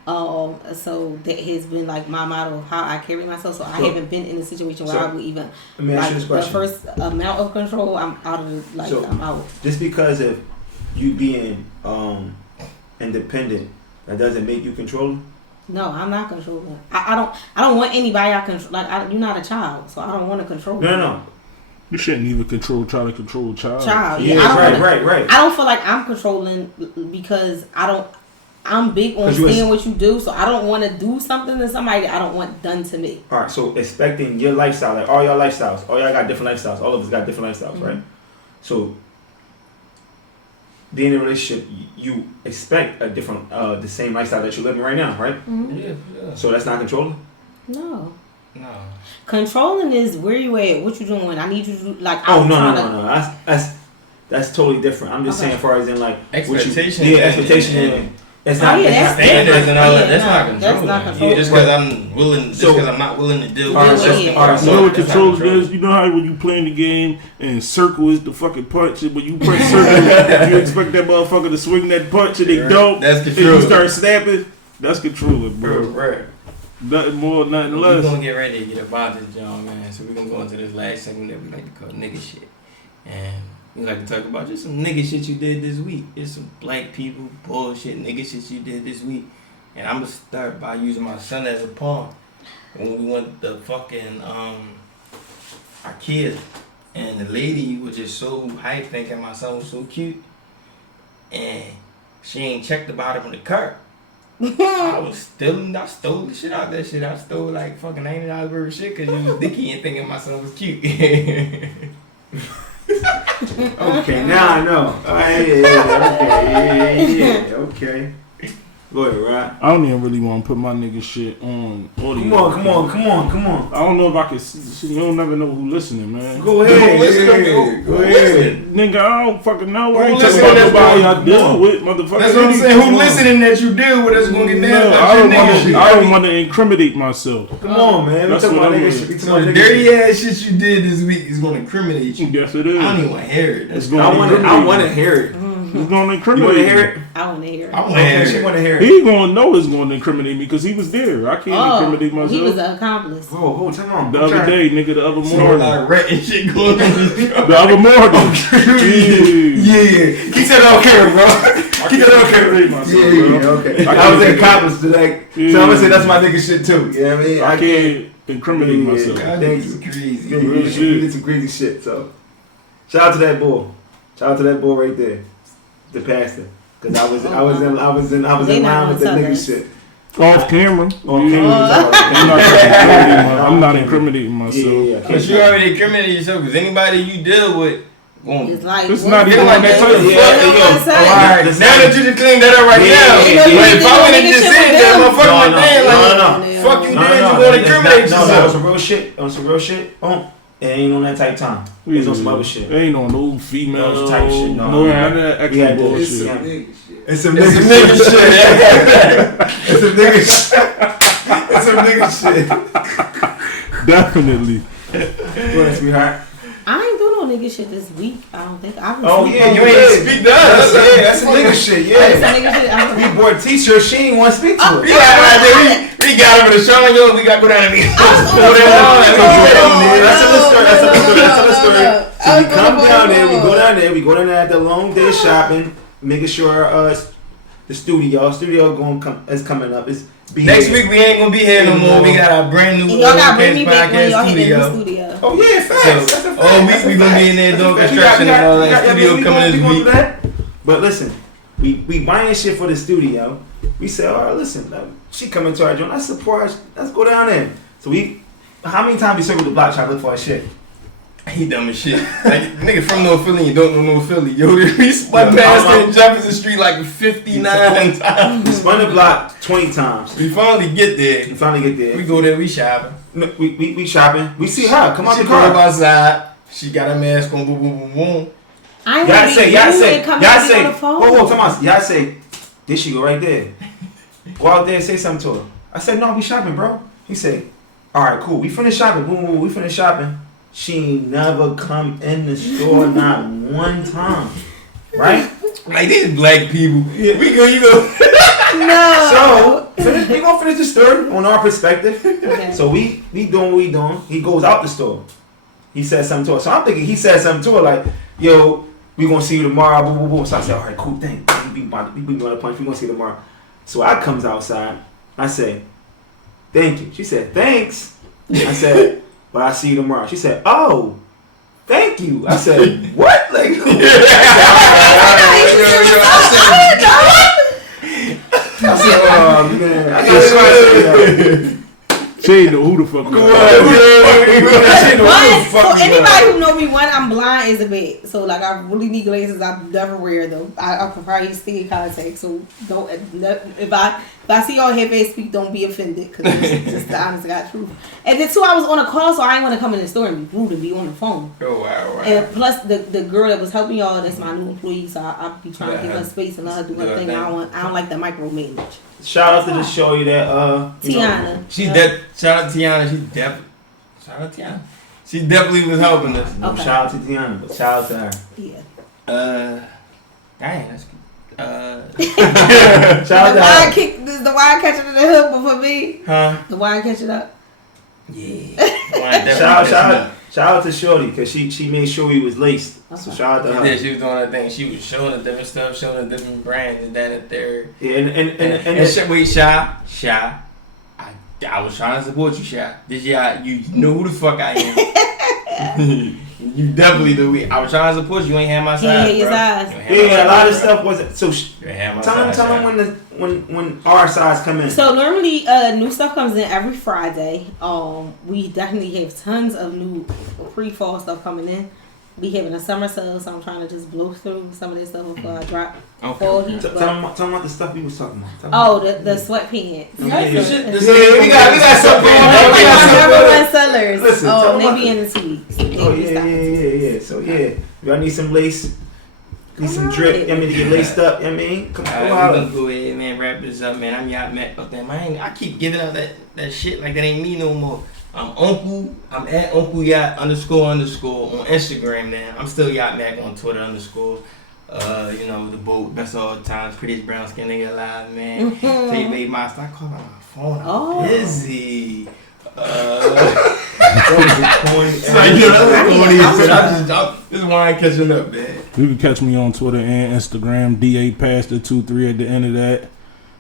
So that has been like my motto of how I carry myself. So I haven't been in a situation where I would even let me ask you this the question. first amount of control. I'm out of I'm out. Just because of you being independent, that doesn't make you controlling. No, I'm not controlling. I don't want anybody I control. Like you're not a child, so I don't want to control. No. You shouldn't even try to control a child. Yeah, right. I don't feel like I'm controlling because I'm big on seeing what you do, so I don't want to do something to somebody I don't want done to me. All right, so expecting your lifestyle, like all y'all lifestyles, all y'all got different lifestyles, all of us got different lifestyles, right? So being in a relationship, you expect a different, the same lifestyle that you're living right now, right? Mm-hmm. Yeah. So that's not controlling? No. Controlling is where you at, what you doing. I need you to no. That's totally different. I'm just saying, as far as in like expectation. Expectation. It's not standards and all that. That's not controlling. That's not controlling. Just because I'm willing, because I'm not willing to deal with it. You know what control is? You know how when you playing the game and circle is the fucking punch, and when you press circle, you expect that motherfucker to swing that punch and they don't. That's and controlling. you start snapping. That's controlling, bro. Right. Nothing more, nothing We're less. gonna get ready to get about this, John, man. So we're gonna go into this last segment that we like to call nigga shit, and we like to talk about just some nigga shit you did this week. Just some black people bullshit nigga shit you did this week. And I'm gonna start by using my son as a pawn. When we went to fucking IKEA, and the lady was just so hyped thinking my son was so cute, and she ain't checked the bottom of the cart. I stole the shit out of that shit. I stole like fucking $90 worth of shit because you was dicky and thinking my son was cute. Okay, now I know. Okay. Go ahead, right? I don't even really want to put my nigga shit on audio. Come on. I don't know if I can see. You don't never know who listening, man. Go ahead. Go ahead. Nigga, I don't fucking know. I ain't Who talking about listening? nobody I deal with, motherfucker. That's what I'm saying. Who listening that you deal with that's gonna get down about I don't want to incriminate myself. Come on, man. That's what I'm doing. So the dirty ass shit you did this week is gonna incriminate you. Yes, it is. I don't even want to hear it. I want to hear it. It's going to You incriminate want to me. hear it? I want to hear it. I want to hear She it. want to hear it. He going to know it's going to incriminate me because he was there. I can't incriminate myself. He was an accomplice. Oh, tell on. The other day, nigga, the other More morning. like rat and shit going on. The other morning. Yeah. Keep that on camera, bro. Keep that on camera. Yeah, okay. I was an accomplice today. So I'm going to say that's my nigga shit too. You know what I mean? I can't incriminate myself. God, Thanks. crazy. You did some crazy shit, so. Shout out to that boy. Shout out to that boy right there. The pastor. Cause I was in line with the nigga shit. Off camera. I'm not incriminating myself. Yeah. But you already incriminated yourself because anybody you deal with won't. It's like, It's not even like that that. type of Alright, now that you just cleaned that up right now. But if I would have just said that, motherfucker, my thing, like, fuck you did? You No, gonna incriminate no, that was yourself? some real shit. That was some real shit. It ain't on that type time. It was on some other shit. Ain't on no female No type shit, no. none of that We extra had bullshit. It's some It's nigga some shit. nigga shit. It's some nigga shit. It's some nigga shit. Definitely. Go ahead, sweetheart. I ain't do no nigga shit this week. I don't think. Oh yeah, You ain't speak to us. That's a nigga shit. That's Yeah. some nigga shit. I We don't bought a t-shirt. She ain't want to speak to We her. got over the show. Yo, we got to go down and be. That's another story. So we come down there. We go down there. We go down there at the long day shopping, making sure the studio is coming up. It's Next week we ain't gonna be here no more. We got our brand new Y'all gotta bring me back when y'all podcast hit in the studio. studio. Oh yeah, facts. That's a fact. All week we gonna be in there doing construction and all that. Studio coming this week. But listen, we buying shit for the studio. We said, all right, listen, she coming to our joint. Let's support her. Let's go down there. So how many times we circle the block trying to look for our shit? He dumb as shit. Like, nigga from North Philly, you don't know North Philly. Yo, we spun past in Jefferson Street like 59 times. We spun the block 20 times. We finally get there. We finally get there. We go there, we shopping. No, we shopping. We see her. Come out She the come up car. outside. She got her mask on. Boom, boom, boom, boom. I ain't Y'all gonna say, be y'all you say, and come y'all and be say. on the phone. Whoa, come on. Y'all say, there she go right there. Go out there and say something to her. I said, no, we shopping, bro. He said, all right, cool. We finished shopping. Boom, boom, we finished shopping. She ain't never come in the store not one time. Right? Like these black people. Yeah. We go, you go. No. So, we gonna finish the story on our perspective. Okay. So we doing what we doing. He goes out the store. He said something to her. So I'm thinking he said something to her like, yo, we gonna see you tomorrow. Boom, boom, boom. So I said, all right, cool, thanks. We be on the punch. We gonna see you tomorrow. So I comes outside. I say, thank you. She said, thanks. I said, but I'll see you tomorrow. She said, oh, thank you. I said, what? Like, I said, oh man. I said, She ain't know who the fuck. One, so anybody who know me, one, I'm blind as a bit. So like I really need glasses. I never wear them. I can probably stick contact. So don't if I see y'all head speak, don't be offended because it's just the honest to God truth. And then two, I was on a call, so I ain't want to come in the store and be rude and be on the phone. Oh wow. And plus the girl that was helping y'all, that's my new employee. So I'll be trying to give her space and let her do her thing. I don't like the micromanage. shout out to the show you that Tiana. Shout out to Tiana. She definitely was helping us. No, Okay. shout out to Tiana, but shout out to her. Yeah. Dang, that's good. Shout out The to wine her. kick, the wine catching in the hood before me. Huh? The wine catching up. Yeah. Shout out to Shorty because she made sure he was laced. So shout out to her. Yeah, she was doing her thing. She was showing the different stuff, showing the different brands, and then at third. Yeah, and Wait, Shy. I was trying to support you, Shy. This year, you know who the fuck I am. You definitely do. I was trying to support you. You ain't had my side, his bro. eyes. yeah, a lot of stuff wasn't. So You ain't had my tell side, them when our sides come in. So normally, new stuff comes in every Friday. We definitely have tons of new pre-fall stuff coming in. We having a summer sale, so I'm trying to just blow through some of this stuff before I drop fall heat. Tell them about the stuff we was talking about. The sweatpants. We got something. Like our number one sellers. Listen, tell them they about be in the 2 weeks. Oh yeah. So y'all need some lace, need some drip. I mean to get laced up. I mean, come Alright, on. we gonna go ahead, man. Wrap this up, man. I'm Yacht Mac up there, man. I keep giving out that shit like that ain't me no more. I'm at Uncle Yacht __ on Instagram, man. I'm still Yacht Mac on Twitter _. The boat, best of all times, prettiest brown skin nigga alive, man. Tell you, baby, my stop calling my phone. I'm busy. This wine catching up, man. You can catch me on Twitter and Instagram, DAPastor23 at the end of that.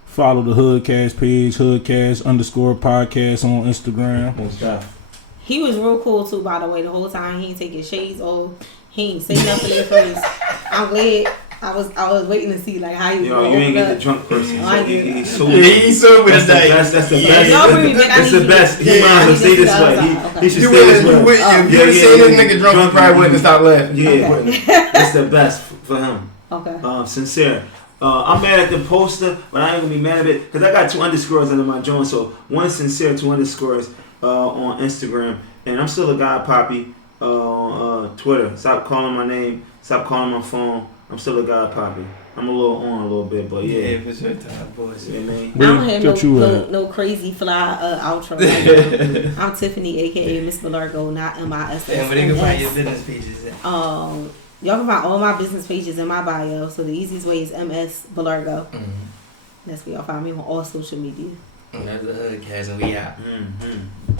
Follow the HoodKast page, HoodKast _podcast on Instagram. He was real cool too, by the way. The whole time he ain't take his shades off. He ain't say nothing at first. I'm glad. I was waiting to see like how he was. Yo, you ain't get the drunk person. I So get he's it. sober. He's sober today. That's the best. Y'all bring me back. I That's need the best. you. He might as well I stay need this to way. see He okay. should You stay this would way. say Yeah, this nigga drunk, you probably wouldn't stop laughing. Yeah, Okay. that's the best for him. Okay. Sincere. I'm mad at the poster, but I ain't gonna be mad at it because I got 2 underscores under my joint. So one sincere, 2 underscores on Instagram, and I'm still a guy, Poppy. Twitter. Stop calling my name. Stop calling my phone. I'm still a guy, Poppy. I'm a little bit, but yeah. Yeah, for sure, time, boys. Yeah, man. I don't have no crazy fly outro. Right I'm Tiffany, aka Miss Belargo, not MISS. And where they can find your business pages at? Y'all can find all my business pages in my bio. So the easiest way is MS Belargo. Mm-hmm. That's where y'all find me on all social media. And that's the HoodKast, and we out. Mm-hmm.